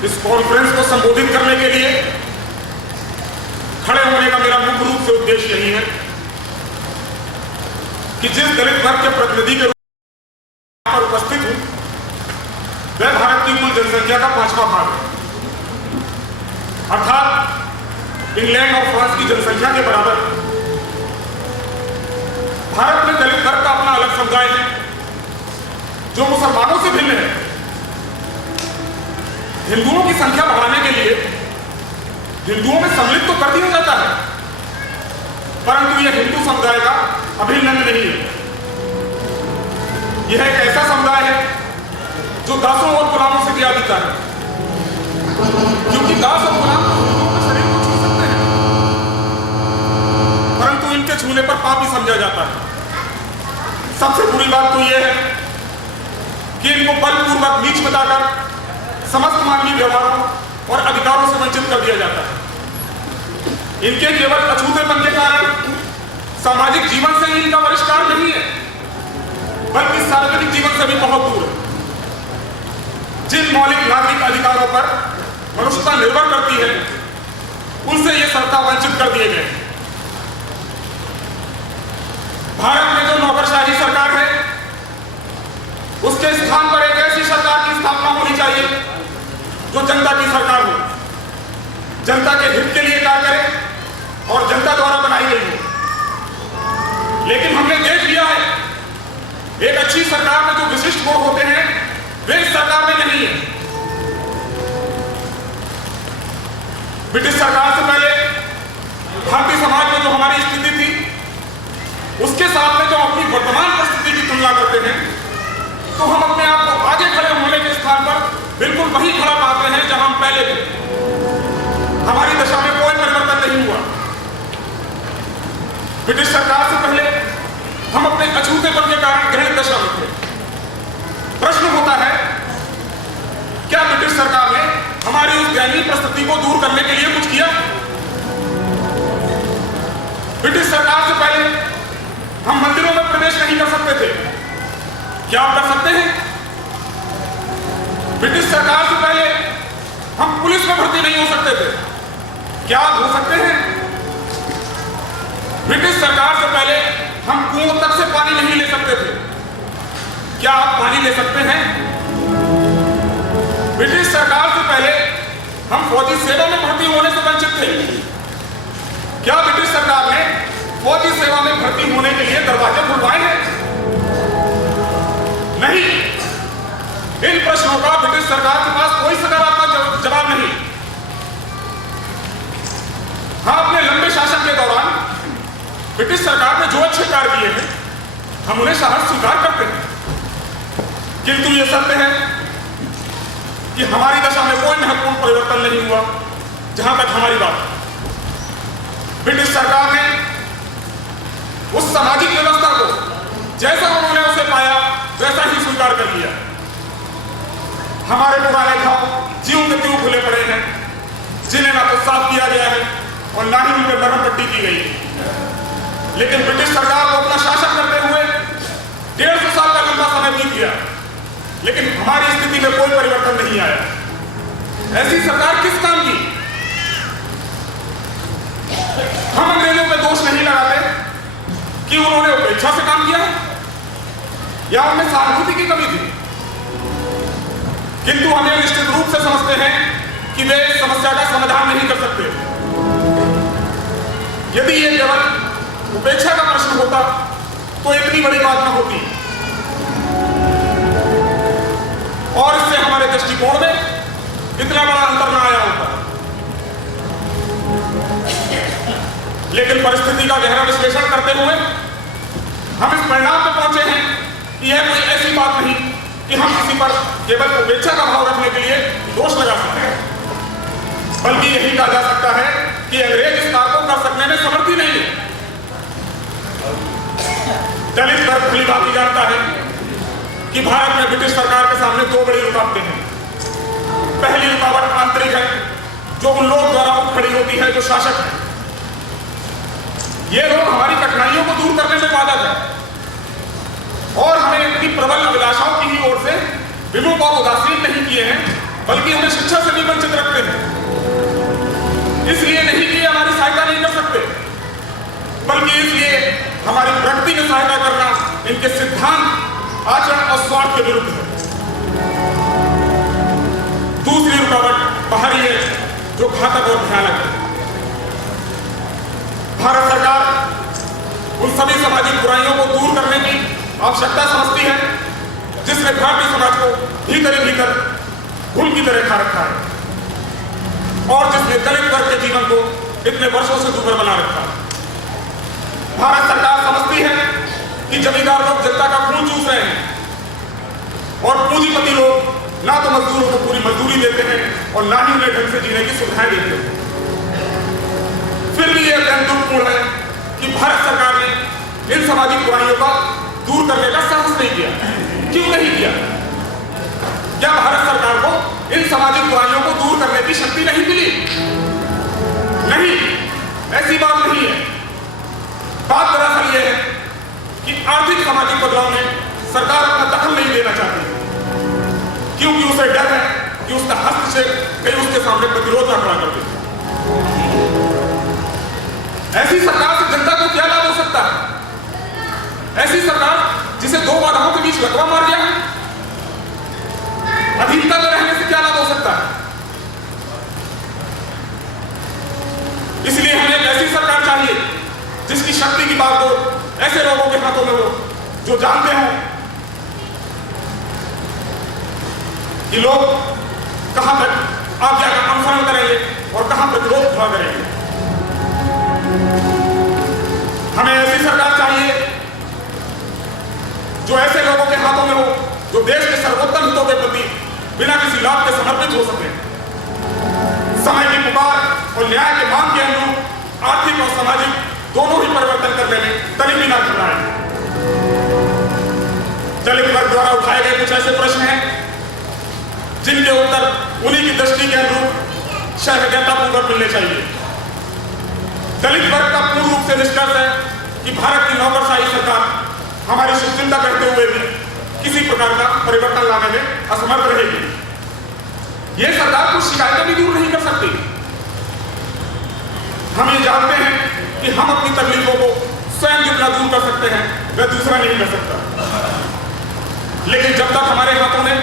इस कॉन्फ्रेंस को संबोधित करने के लिए खड़े होने का मेरा मुख्य रूप से उद्देश्य यही है कि जिस दलित वर्ग के प्रतिनिधि के रूप में पर उपस्थित हूं, वह भारत की कुल जनसंख्या का 5वां भाग है, अर्थात इंग्लैंड और फ्रांस की जनसंख्या के बराबर। भारत में दलित वर्ग का अपना अलग समुदाय है जो मुसलमानों से भिन्न है, हिंदुओं की संख्या बढ़ाने के लिए हिंदुओं में सम्मिलित तो कर दिया जाता है, परंतु यह हिंदू समुदाय का अभिन्न अंग नहीं है। यह एक ऐसा समुदाय है जो दासों और गुलामों से ज्यादा है, क्योंकि दास और गुलाम हिंदुओं के शरीर को छू सकते हैं, परंतु इनके छूने पर पापी समझा जाता है। सबसे बुरी बात तो यह है कि इनको बलपूर्वक नीच बताकर समस्त मानवीय व्यवहारों और अधिकारों से वंचित कर दिया जाता है। इनके केवल अछूतेपन के कारण सामाजिक जीवन से ही इनका बहिष्कार नहीं है, बल्कि सार्वजनिक जीवन से भी बहुत दूर है। जिन मौलिक नागरिक अधिकारों पर मनुष्यता निर्भर करती है, उनसे ये सत्ता वंचित कर दिए गए। भारत में जो नौकरशाही सरकार है, उसके स्थान पर एक ऐसी सरकार की स्थापना होनी चाहिए जो जनता की सरकार हो, जनता के हित के लिए कार्य करे और जनता द्वारा बनाई गई हो। लेकिन हमने देख लिया है, एक अच्छी सरकार में जो विशिष्ट गुण होते हैं वे इस सरकार में नहीं है। ब्रिटिश सरकार से पहले भारतीय समाज में जो हमारी स्थिति थी, उसके साथ में जो अपनी वर्तमान परिस्थिति की तुलना करते हैं, तो हम अपने आप को आगे खड़े होने के स्थान पर बिल्कुल वही खड़ा पाते हैं जहां हम पहले थे। हमारी दशा में कोई परिवर्तन नहीं हुआ। ब्रिटिश सरकार से पहले हम अपने अछूतेपन के कारण घृणित दशा में थे। प्रश्न होता है, क्या ब्रिटिश सरकार ने हमारी उस दयनीय परिस्थिति को दूर करने के लिए कुछ किया? ब्रिटिश सरकार से पहले हम मंदिरों में प्रवेश नहीं कर सकते थे, क्या आप कर सकते हैं? ब्रिटिश सरकार से पहले हम पुलिस में भर्ती नहीं हो सकते थे, क्या आप हो सकते हैं? ब्रिटिश सरकार से पहले हम कुओं तक से पानी नहीं ले सकते थे, क्या आप पानी ले सकते हैं? ब्रिटिश सरकार से पहले हम फौजी सेवा में भर्ती होने से वंचित थे, क्या ब्रिटिश सरकार ने फौजी सेवा में भर्ती होने के लिए दरवाजे खुलवाए हैं? नहीं। इन प्रश्नों का ब्रिटिश सरकार के पास कोई सकारात्मक जवाब नहीं। हाँ, अपने लंबे शासन के दौरान ब्रिटिश सरकार ने जो अच्छे कार्य किए हैं, हम उन्हें साहस स्वीकार करते हैं, किंतु यह सत्य है कि हमारी दशा में कोई महत्वपूर्ण परिवर्तन नहीं हुआ। जहां तक हमारी बात है, ब्रिटिश सरकार ने उस सामाजिक व्यवस्था को जैसा उन्होंने उसे पाया वैसा ही स्वीकार कर लिया। हमारे पुराने घाव ज्यों के त्यों खुले पड़े हैं, जिन्हें ना तो साफ किया गया है और ना ही उन पर मरहम पट्टी की गई है। लेकिन ब्रिटिश सरकार को अपना शासन करते हुए 150 साल का लंबा समय बीत गया, लेकिन हमारी स्थिति में कोई परिवर्तन नहीं आया। ऐसी सरकार किस काम की? हम अंग्रेजों पे दोष नहीं लगाते कि उन्होंने उपेक्षा से काम किया या उनमें सहानुभूति की कमी थी, किंतु हमें निश्चित रूप से समझते हैं कि वे इस समस्या का समाधान नहीं कर सकते। यदि ये केवल उपेक्षा का प्रश्न होता तो इतनी बड़ी बात न होती, और इससे हमारे दृष्टिकोण में इतना बड़ा अंतर न आया होता। लेकिन परिस्थिति का गहरा विश्लेषण करते हुए हम इस परिणाम पर पहुंचे हैं कि यह कोई ऐसी बात नहीं कि हम किसी पर केवल उपेक्षा का भाव रखने के लिए दोष लगा सकते हैं, बल्कि यही कहा जा सकता है कि अंग्रेज इस कार्य को कर सकने में समर्थ ही नहीं है। दलित वर्ग भली भांति जानता है कि भारत में ब्रिटिश सरकार के सामने दो बड़ी रुकावटें हैं। पहली रुकावट आंतरिक है, जो उन लोगों द्वारा उठ खड़ी होती है जो शासक है। ये लोग हमारी कठिनाइयों को दूर करने में बाधक है और हमें इतनी प्रबल अभिलाषाओं की ही ओर से विमुख और उदासीन नहीं किए हैं, बल्कि हमें शिक्षा से भी वंचित रखते हैं। इसलिए नहीं कि हमारी सहायता नहीं कर सकते, बल्कि इसलिए हमारी प्रगति में सहायता करना इनके सिद्धांत, आचरण और स्वार्थ के विरुद्ध है। दूसरी रुकावट बाहरी है, जो घातक और भयानक है। भारत सरकार उन सभी सामाजिक बुराइयों को दूर करने की आवश्यकता समझती है जिसने भारतीय समाज को भीतर ही भीतर घुल की तरह खा रखा है और जिसने दलित वर्ग के जीवन को इतने वर्षों से दूभर बना रखा है। भारत सरकार समझती है कि जमींदार लोग जनता का खून चूस रहे हैं और पूंजीपति लोग ना तो मजदूरों को पूरी मजदूरी देते हैं और ना ही उन्हें ढंग से जीने की सुविधाएं देते हैं। फिर भी यह अत्यंत दुखपूर्ण है कि भारत सरकार ने इन सामाजिक बुराइयों का दूर करने का साहस नहीं किया। क्यों नहीं किया? क्या भारत सरकार को इन सामाजिक बुराइयों को दूर करने की शक्ति नहीं मिली? नहीं, ऐसी बात नहीं है। बात दरअसल यह है कि आर्थिक सामाजिक बदलाव में सरकार अपना दखल नहीं देना चाहती, क्योंकि उसे डर है कि उसका हस्तक्षेप कहीं उसके सामने प्रतिरोध न खड़ा कर दे। ऐसी सरकार से जनता को क्या लाभ हो सकता है? ऐसी सरकार जिसे दो बाधाओं के बीच लकवा मार दिया है, अधीनता में रहने से क्या लाभ हो सकता है? इसलिए हमें एक ऐसी सरकार चाहिए जिसकी शक्ति की बात तो ऐसे लोगों के हाथों में हो जो जानते हो कि लोग कहां तक आज्ञा का अनुसरण करेंगे और कहां प्रतिरोध खड़ा करेंगे। हमें ऐसी सरकार चाहिए जो ऐसे लोगों के हाथों में हो जो देश के सर्वोत्तम हितों के प्रति बिना किसी लाभ के समर्पित हो सके। समय की पुकार और न्याय के मांग के अनुरूप आर्थिक और सामाजिक दोनों ही परिवर्तन करने में तनिक भी न घबराएं। दलित वर्ग द्वारा उठाए गए कुछ ऐसे प्रश्न हैं जिनके उत्तर उन्हीं की दृष्टि के अनुरूप सहजतापूर्वक मिलने चाहिए। दलित वर्ग का पूर्ण रूप से निष्कर्ष है कि भारत की नौकरशाही सरकार हमारी शुभचिंता करते हुए भी किसी प्रकार का परिवर्तन लाने में असमर्थ रहेगी। यह सरकार कुछ शिकायतें भी दूर नहीं कर सकती। हम ये जानते हैं कि हम अपनी तकलीफों को स्वयं जितना दूर कर सकते हैं वह दूसरा नहीं कर सकता। लेकिन जब तक हमारे हाथों में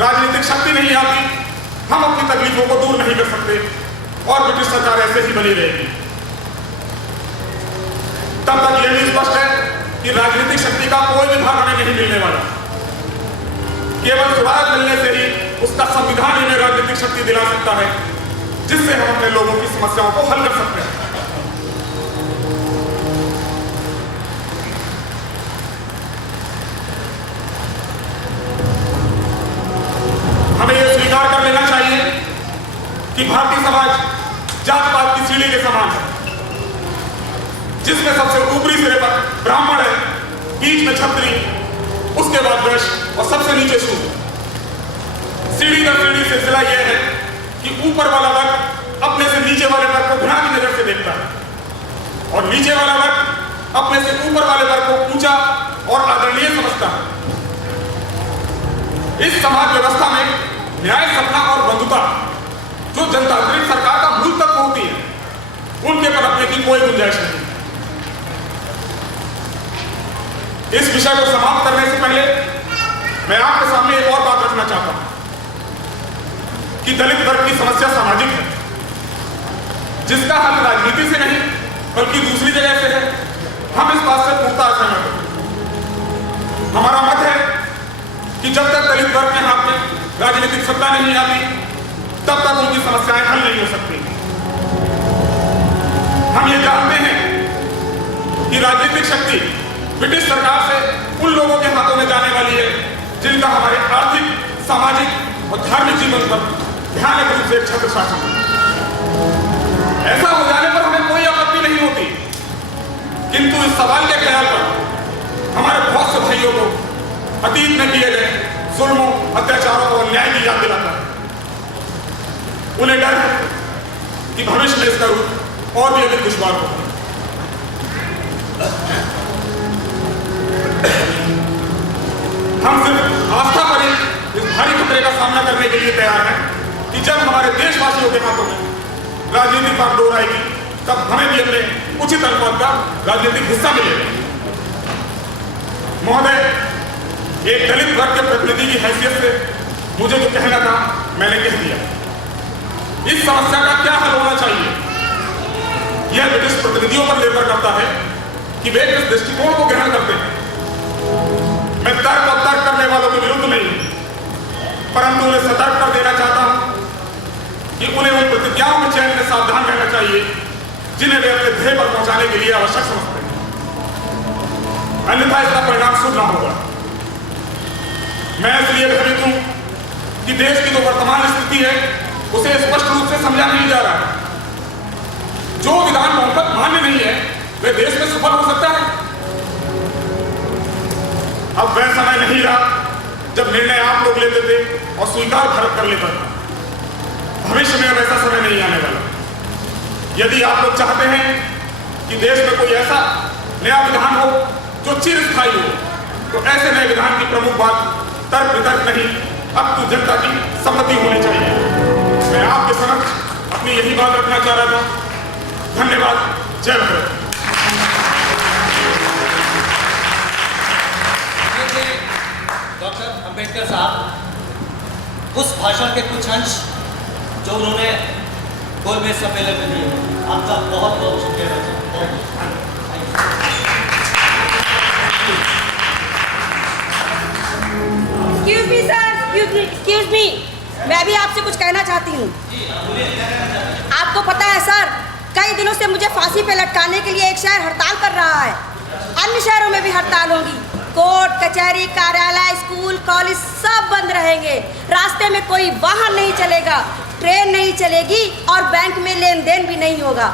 राजनीतिक शक्ति नहीं आती, हम अपनी तकलीफों को दूर नहीं कर सकते और ब्रिटिश सरकार ऐसे ही बनी रहेगी। तब तक यह भी स्पष्ट है कि राजनीतिक शक्ति का कोई भी भाग हमें नहीं मिलने वाला। केवल स्वराज मिलने से ही उसका संविधान हमें राजनीतिक शक्ति दिला सकता है जिससे हम अपने लोगों की समस्याओं को हल कर सकते हैं। हमें यह स्वीकार कर लेना चाहिए कि भारतीय समाज जात पात की सीढ़ी के समान है, जिसमें सबसे ऊपरी सिरे पर ब्राह्मण है, बीच में क्षत्रिय, उसके बाद वैश्य और सबसे नीचे शूद्र। सीढ़ी दर सीढ़ी सिलसिला यह है कि ऊपर वाला वर्ग अपने से नीचे वाले वर्ग को घृणा की नजर से देखता है और नीचे वाला वर्ग अपने से ऊपर वाले वर्ग को ऊंचा और आदरणीय समझता है। इस समाज व्यवस्था में न्याय, सत्ता और बंधुता जो जनतांत्रिक सरकार का मूल तत्व होती है, उनके पनपने की कोई गुंजाइश नहीं। इस विषय को समाप्त करने से पहले मैं आपके सामने एक और बात रखना चाहता हूं कि दलित वर्ग की समस्या सामाजिक है, जिसका हल राजनीति से नहीं बल्कि दूसरी जगह से है। हम इस बात से पूर्णतः सहमत हैं। हमारा मत है कि जब तक दलित वर्ग के हाथ में राजनीतिक सत्ता नहीं आती, तब तक उनकी समस्याएं हल नहीं हो सकती। हम ये जानते हैं कि राजनीतिक शक्ति ब्रिटिश सरकार से उन लोगों के हाथों में जाने वाली है जिनका हमारे आर्थिक, सामाजिक और धार्मिक जीवन पर भयानक रूप से छत्र शासन है। ऐसा हो जाने पर हमें कोई आपत्ति नहीं होती, किंतु इस सवाल के ख्याल पर हमारे बहुत से भाइयों को अतीत में किए गए जुल्मों, अत्याचारों और अन्याय की याद दिलाता है। उन्हें डर है कि भविष्य में इसका रूप और भी अधिक दुश्वार होगा। हम सिर्फ आस्था पर ही इस भारी खतरे का सामना करने के लिए तैयार हैं कि जब हमारे देशवासियों के हाथों में राजनीतिक बागडोर आएगी, तब हमें भी अपने उचित अनुपात का राजनीतिक हिस्सा मिलेगा। महोदय, एक दलित वर्ग के प्रतिनिधि की हैसियत से मुझे जो कहना था मैंने कह दिया। इस समस्या का क्या हल होना चाहिए, यह ब्रिटिश प्रतिनिधियों पर निर्भर करता है कि वे किस दृष्टिकोण को ग्रहण करते हैं। मैं तर्क और तर्क करने वालों के विरुद्ध नहीं, परंतु उन्हें सतर्क कर देना चाहता हूं कि उन्हें उन प्रतिज्ञाओं के चयन में सावधान रहना चाहिए जिन्हें वे अपने ध्येय पर पहुंचाने के लिए आवश्यक समझते हैं, अन्यथा इसका परिणाम शुभ ना होगा। मैं इसलिए भ्रमित हूं कि देश की जो वर्तमान स्थिति है उसे स्पष्ट रूप से समझा नहीं जा रहा है। जो विधान बहुमत मान्य नहीं है वह देश में सफल हो सकता है। अब वह समय नहीं रहा जब निर्णय आप लोग लेते थे और स्वीकार भारत कर लेता था। भविष्य में अब ऐसा समय नहीं आने वाला। यदि आप लोग चाहते हैं कि देश में कोई ऐसा नया विधान हो जो चिरस्थायी हो, तो ऐसे नए विधान की प्रमुख बात तर्क वितर्क नहीं, अब तो जनता की सम्मति होनी चाहिए। मैं आपके समक्ष अपनी यही बात रखना चाह रहा था। धन्यवाद। जय भारत। डॉक्टर अंबेडकर साहब, उस भाषण के कुछ अंश जो उन्होंने गोलमेज सम्मेलन में दिए, आपका बहुत बहुत शुक्रिया। Excuse me sir, excuse me, मैं भी आपसे कुछ कहना चाहती हूँ। आपको पता है सर, कई दिनों से मुझे फांसी पे लटकाने के लिए एक शहर हड़ताल कर रहा है। अन्य शहरों में भी हड़ताल होगी। कोर्ट कचहरी कार्यालय स्कूल कॉलेज सब बंद रहेंगे। रास्ते में कोई वाहन नहीं चलेगा, ट्रेन नहीं चलेगी और बैंक में लेन देन भी नहीं होगा।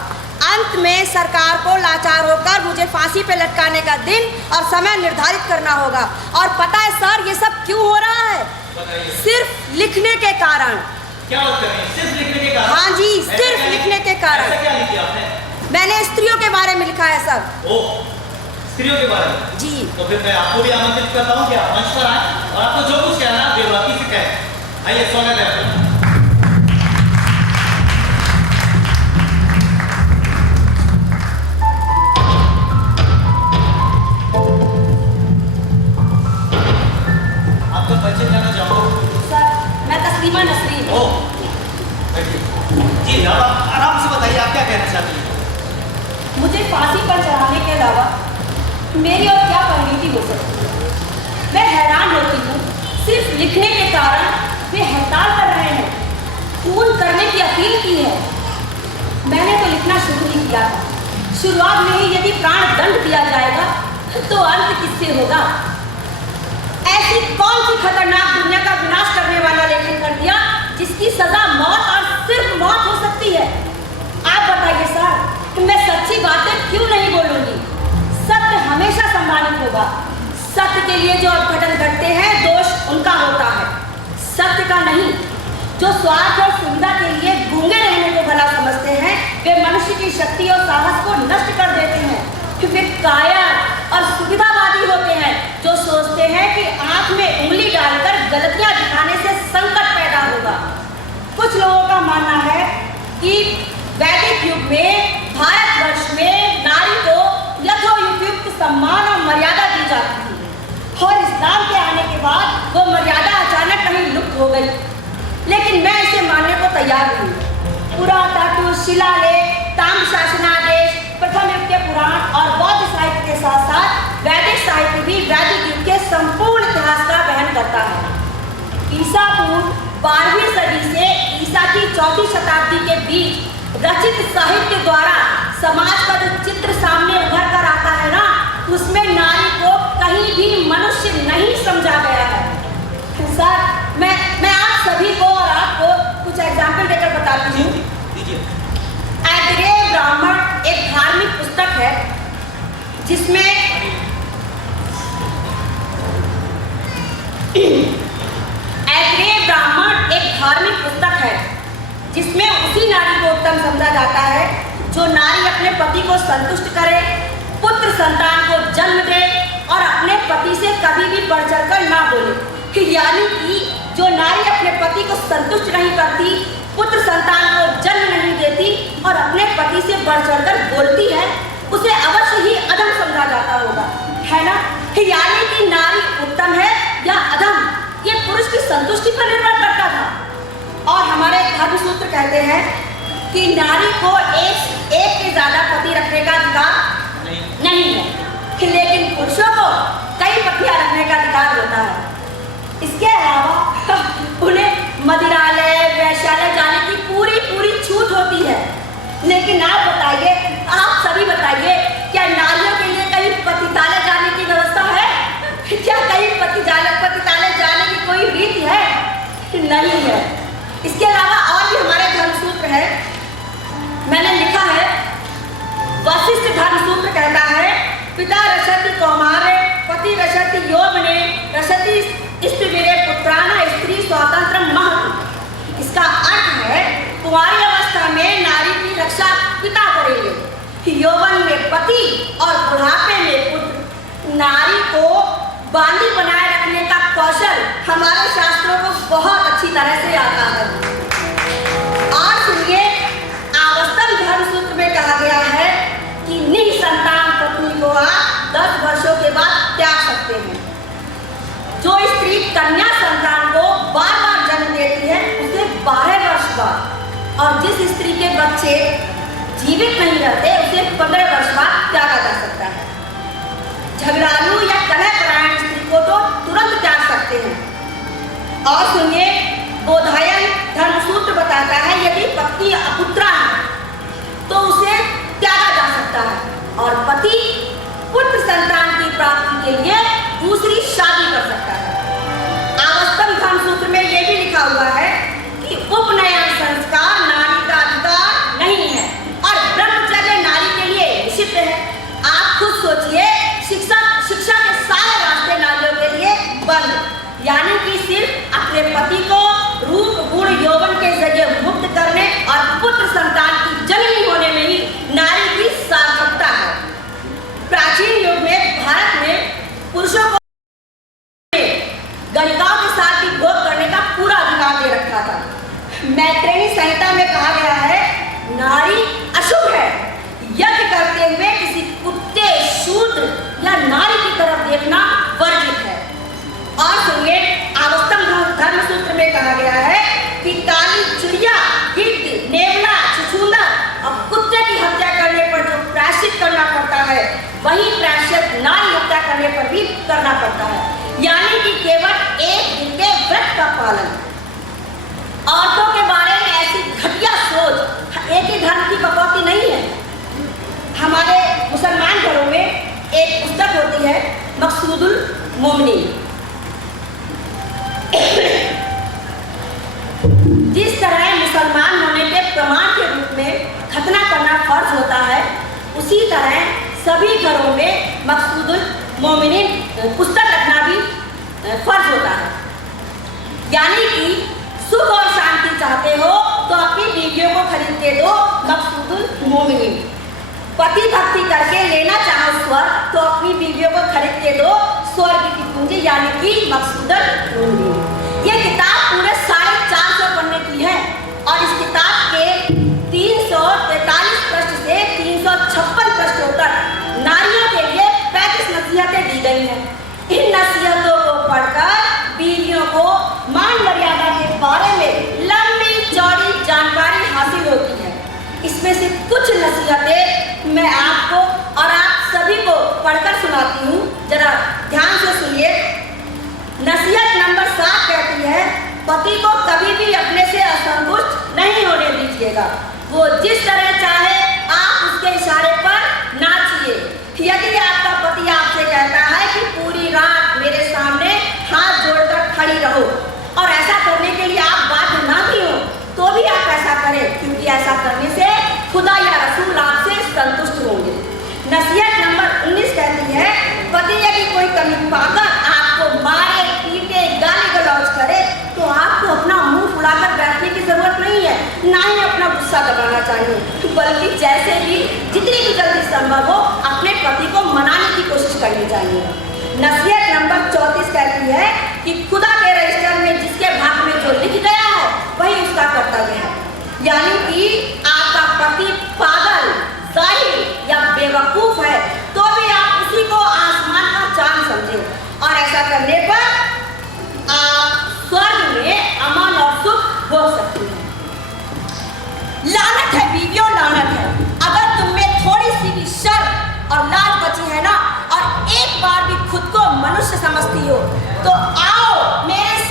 अंत में सरकार को लाचार होकर मुझे फांसी पे लटकाने का दिन और समय निर्धारित करना होगा। और पता है सर ये सब क्यों हो रहा है? सिर्फ लिखने के कारण। क्या बात कर रहे हैं? सिर्फ लिखने के कारण? हाँ जी, सिर्फ लिखने के कारण। ऐसा क्या लिखा आपने? मैंने स्त्रियों के बारे में लिखा है सर। ओह, स्त्रियों के बारे में? जी। तो फिर मैं आपको भी आमंत्रित करता हूँ कि आप मंच पर आए और आपको जो कुछ कहना है बेबाकी से कहें। आइए, स्वागत है आपका। आपका परिचय जानना चाहूँगा। सर, मैं तस्लीमा नसरीन। ओह, जी आराम से बताइए, आप क्या कहना चाहती हैं? मुझे फांसी पर चढ़ाने के अलावा मेरी और क्या परिणति हो सकती है? मैं हैरान होती हूँ, सिर्फ लिखने के कारण वे हड़ताल कर रहे हैं, खून करने की अपील की है। मैंने तो लिखना शुरू ही किया था। शुरुआत में ही यदि प्राण दंड दिया जाएगा तो अंत किससे होगा? ऐसी कौन सी खतरनाक दुनिया का विनाश करने वाला लेखन कर दिया जिसकी सजा मौत और सिर्फ मौत हो सकती है? आप बताइए सर, मैं सच्ची बातें क्यों नहीं बोलूंगी? सत्य हमेशा सम्मानित होगा। सत्य के लिए जो अपघटन करते हैं दोष उनका होता है, सत्य का नहीं। जो स्वार्थ और सुविधा के लिए गूंगे रहने को भला समझते हैं वे मनुष्य की शक्ति और साहस को नष्ट कर देते हैं। वे कायर और सुविधावादी होते हैं जो सोचते हैं कि आंख में उंगली डालकर गलतियां दिखाने से संकट पैदा होगा। कुछ लोगों का मानना है कि वैदिक युग में भारतवर्ष में नारी को यथोपयुक्त सम्मान और मर्यादा दी जाती थी और इस्लाम के आने के बाद वो मर्यादा अचानक कहीं लुप्त हो गई। लेकिन मैं इसे मानने को तैयार नहीं। पुरातत्व शिलालेख ताम्रशासनादेश प्रथम युग के पुराण और बौद्ध साहित्य के साथ साथ वैदिक साहित्य भी वैदिक युग के संपूर्ण इतिहास का वहन करता है। ईसा पूर्व 12वीं सदी से ईसा की 4वीं शताब्दी के बीच रचित साहित्य द्वारा समाज का जो चित्र सामने उभर कर आता है ना, उसमें नारी को कहीं भी मनुष्य नहीं समझा गया है। सर, मैं आप सभी को और आपको कुछ एग्जाम्पल देकर बताती हूँ। ऐतरेय ब्राह्मण एक धार्मिक पुस्तक है जिसमें ऐतरेय ब्राह्मण एक धार्मिक पुस्तक है जिसमें उसी नारी को उत्तम समझा जाता है जो नारी अपने पति को संतुष्ट करे, पुत्र संतान को जन्म दे और अपने पति से कभी भी बढ़ चढ़कर ना बोले। यानी कि जो नारी अपने पति को संतुष्ट नहीं करती, पुत्र संतान को जन्म नहीं देती और अपने पति से बढ़ चढ़कर बोलती है, उसे अवश्य ही अधम समझा जाता होगा, है ना? यानी कि नारी उत्तम है या अधम, ये पुरुष की संतुष्टि पर निर्भर करता था। और हमारे धर्म सूत्र कहते हैं कि नारी को एक से ज्यादा पति रखने का अधिकार नहीं है, लेकिन पुरुषों को कई पतियां रखने का अधिकार होता है। इसके अलावा उन्हें मदिरालय वैश्यालय जाने की पूरी छूट होती है। लेकिन आप बताइए, आप सभी बताइए, क्या नारियों के लिए कहीं पतितालय जाने की व्यवस्था है? क्या कहीं पतितालय जाने की कोई रीति है? नहीं है। इसके अलावा और भी हमारे धर्मसूत्र है। मैंने लिखा है, वशिष्ठ धर्मसूत्र कहता है, पिता रसति कौमारे पति रसति यौवने रसति स्त्रीवीर्ये पुत्राना स्त्री स्वातंत्र महत्। इसका अर्थ है, कुंवारी अवस्था में नारी की रक्षा पिता करेंगे, यौवन में पति और बुढ़ापे में पुत्र। नारी को बांदी बनाए रखने का कौशल हमारे शास्त्रों को बहुत अच्छी तरह से आता है। और सुनिए, आवस्थम धर्मसूत्र में कहा गया है कि निसंतान पत्नी को आप 10 वर्षों के बाद त्याग सकते हैं। जो स्त्री कन्या संतान को बार जन्म देती है उसे 12 वर्ष बाद, और जिस स्त्री के बच्चे जीवित नहीं रहते उसे 15 वर्ष बाद त्यागा जा सकता है। झगड़ालू या कलहपरायण स्त्री को तो तुरंत त्याग सकते हैं। और सुनिए, बोधायन धर्मसूत्र बताता है, यदि पत्नी अपुत्रा है तो उसे त्यागा जा सकता है, और पति पुत्र संतान की प्राप्ति के लिए दूसरी शादी कर सकता है। आवस्थम धर्मसूत्र में यह भी लिखा हुआ है कि उपनयन संस्कार नारी का अधिकार नहीं है, और ब्रह्मचर्य नारी के लिए निषिद्ध है। आप खुद सोचिए, शिक्षा के सारे रास्ते नारियों के लिए बंद, यानी कि सिर्फ अपने पति को रूप गुण यौवन के जरिए मुक्त करने और पुत्र संतान की जननी होने में ही नारी की सार्थकता है। प्राचीन युग में भारत में पुरुषों को गणिकाओं के साथ भी भोग करने का पूरा अधिकार दे रखा था। मैत्रेयी संहिता में कहा गया है, नारी अशुभ है, यज्ञ करते हुए किसी कुत्ते शूद्र या नारी की तरफ देखना वर्जित है। और सुनिए, आवस्थम धर्मसूत्र में कहा गया है कि काली चिड़िया, गिद्ध, नेवला, छछूंदर और कुत्ते की हत्या करने पर जो प्रायश्चित करना पड़ता है, वही प्रायश्चित नारी हत्या करने पर भी करना पड़ता है, यानी कि केवल एक दिन के व्रत का पालन। औरतों के बारे में ऐसी घटिया सोच एक ही धर्म की कटौती नहीं है। हमारे मुसलमान घरों में एक पुस्तक होती है, मकसूदुल मोमिनीन। जिस तरह मुसलमान होने के प्रमाण के रूप में खतना करना फर्ज होता है, उसी तरह सभी घरों में मकसूदुल मोमिनीन पुस्तक रखना भी फर्ज होता है। यानी कि सुख और शांति चाहते हो तो अपनी बीवियों को खरीद के दो मकसूदुल मोमिनीन। पति भक्ति करके लेना चाहो स्वर्ग तो अपनी बीवियों को खरीद के दो स्वर्ग की पूंजी, यानी कि मकसूदुल मोमिनीन। ये किताब पूरे 450 पन्ने की है, और इस किताब के 343 पृष्ठ से 356 पृष्ठों तक नारियों के लिए 35 नसीहतें दी गई हैं। इन नसीहतों को पढ़कर बीवियों को मान मर्यादा के बारे में लंबी चौड़ी जानकारी हासिल होती है। इसमें से कुछ नसीहतें मैं आपको और आप सभी को पढ़कर सुनाती हूँ, जरा ध्यान से सुनिए। नसीहत नंबर 7 कहती है, पति को कभी भी अपने से असंतुष्ट नहीं होने दीजिएगा। वो जिस तरह चाहे आप उसके इशारे पर नाचिए। यदि आपका पति आपसे कहता है कि पूरी रात मेरे सामने हाथ जोड़कर खड़ी रहो, और ऐसा करने के लिए आप बाध्य ना भी हो, तो भी आप ऐसा करें, क्योंकि ऐसा करने से खुदा या रसूल आपसे संतुष्ट होंगे। नसीहत नंबर 19 कहती है, पति यदि कोई कमी पाकर आपको मारे, पीटे, गाली गलौज करे, तो आपको अपना मुंह फुलाकर बैठने की जरूरत नहीं है, ना ही अपना गुस्सा दबाना चाहिए, बल्कि जैसे भी जितनी भी जल्दी संभव हो अपने पति को मनाने की कोशिश करनी चाहिए। नसीहत नंबर 34 कहती है कि खुदा के रजिस्टर में जिसके भाग में जो लिख गया है वही उसका कर्तव्य है। यानी कि आपका पति पागल, जाहिल या बेवकूफ है तो भी आप उसी को आसमान का चांद समझें, और ऐसा करने पर आप स्वर्ग में अमन और सुख भोग सकती हैं। लानत है बीवियों, लानत है। अगर तुम में थोड़ी सी भी शर्म और लाज बची है ना, और एक बार भी खुद को मनुष्य समझती हो, तो आओ मेरे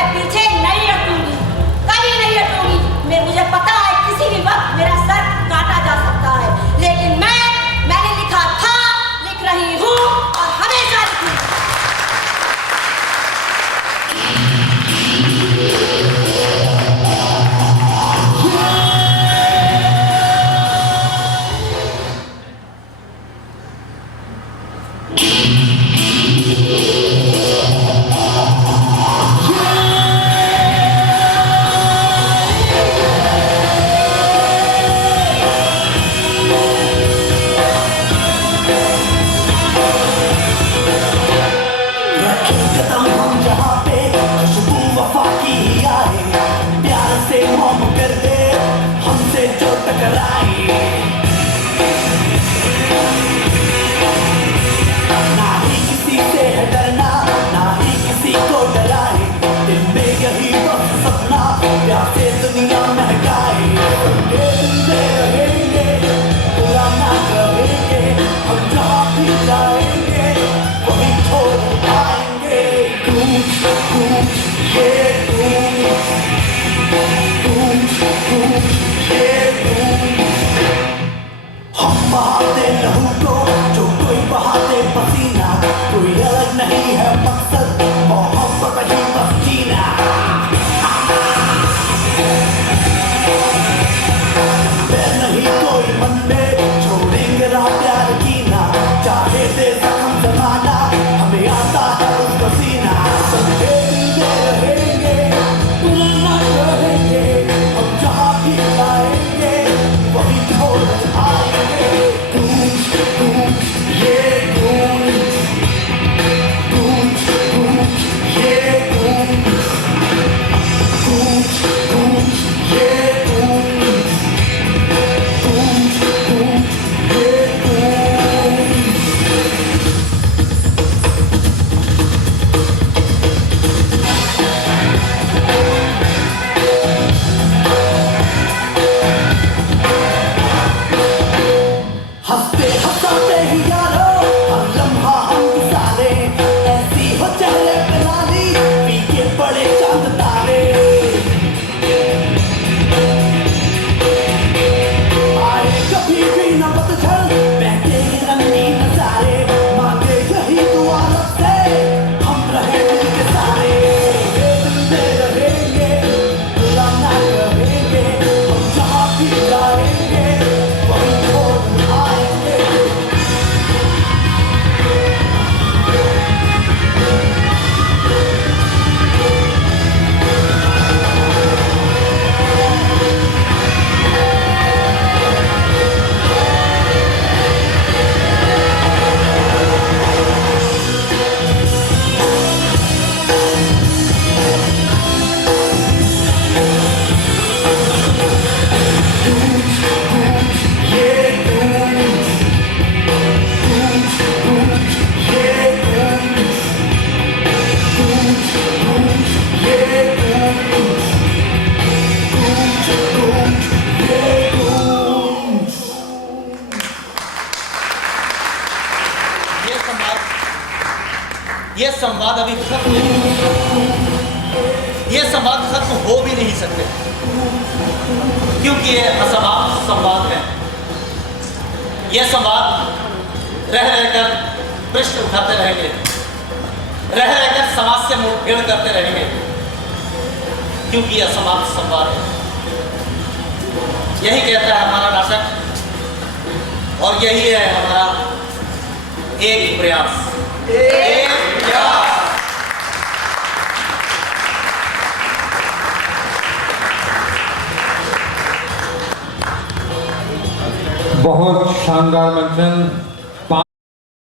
मैं पीछे नहीं हटूंगी, कभी नहीं हटूंगी। मुझे पता है किसी भी वक्त मेरा सर काटा जा सकता है, लेकिन मैंने लिखा था, लिख रही हूँ और हमेशा लिखूंगी। ये संवाद अभी खत्म ये संवाद खत्म हो भी नहीं सकते, क्योंकि ये असमाप्त संवाद है। ये संवाद रह रहकर प्रश्न उठाते रहेंगे, रह रहकर समाज से मुठभेड़ करते रहेंगे, क्योंकि ये असमाप्त संवाद है। यही कहता है हमारा नाटक, और यही है हमारा एक प्रयास। बहुत शानदार मंचन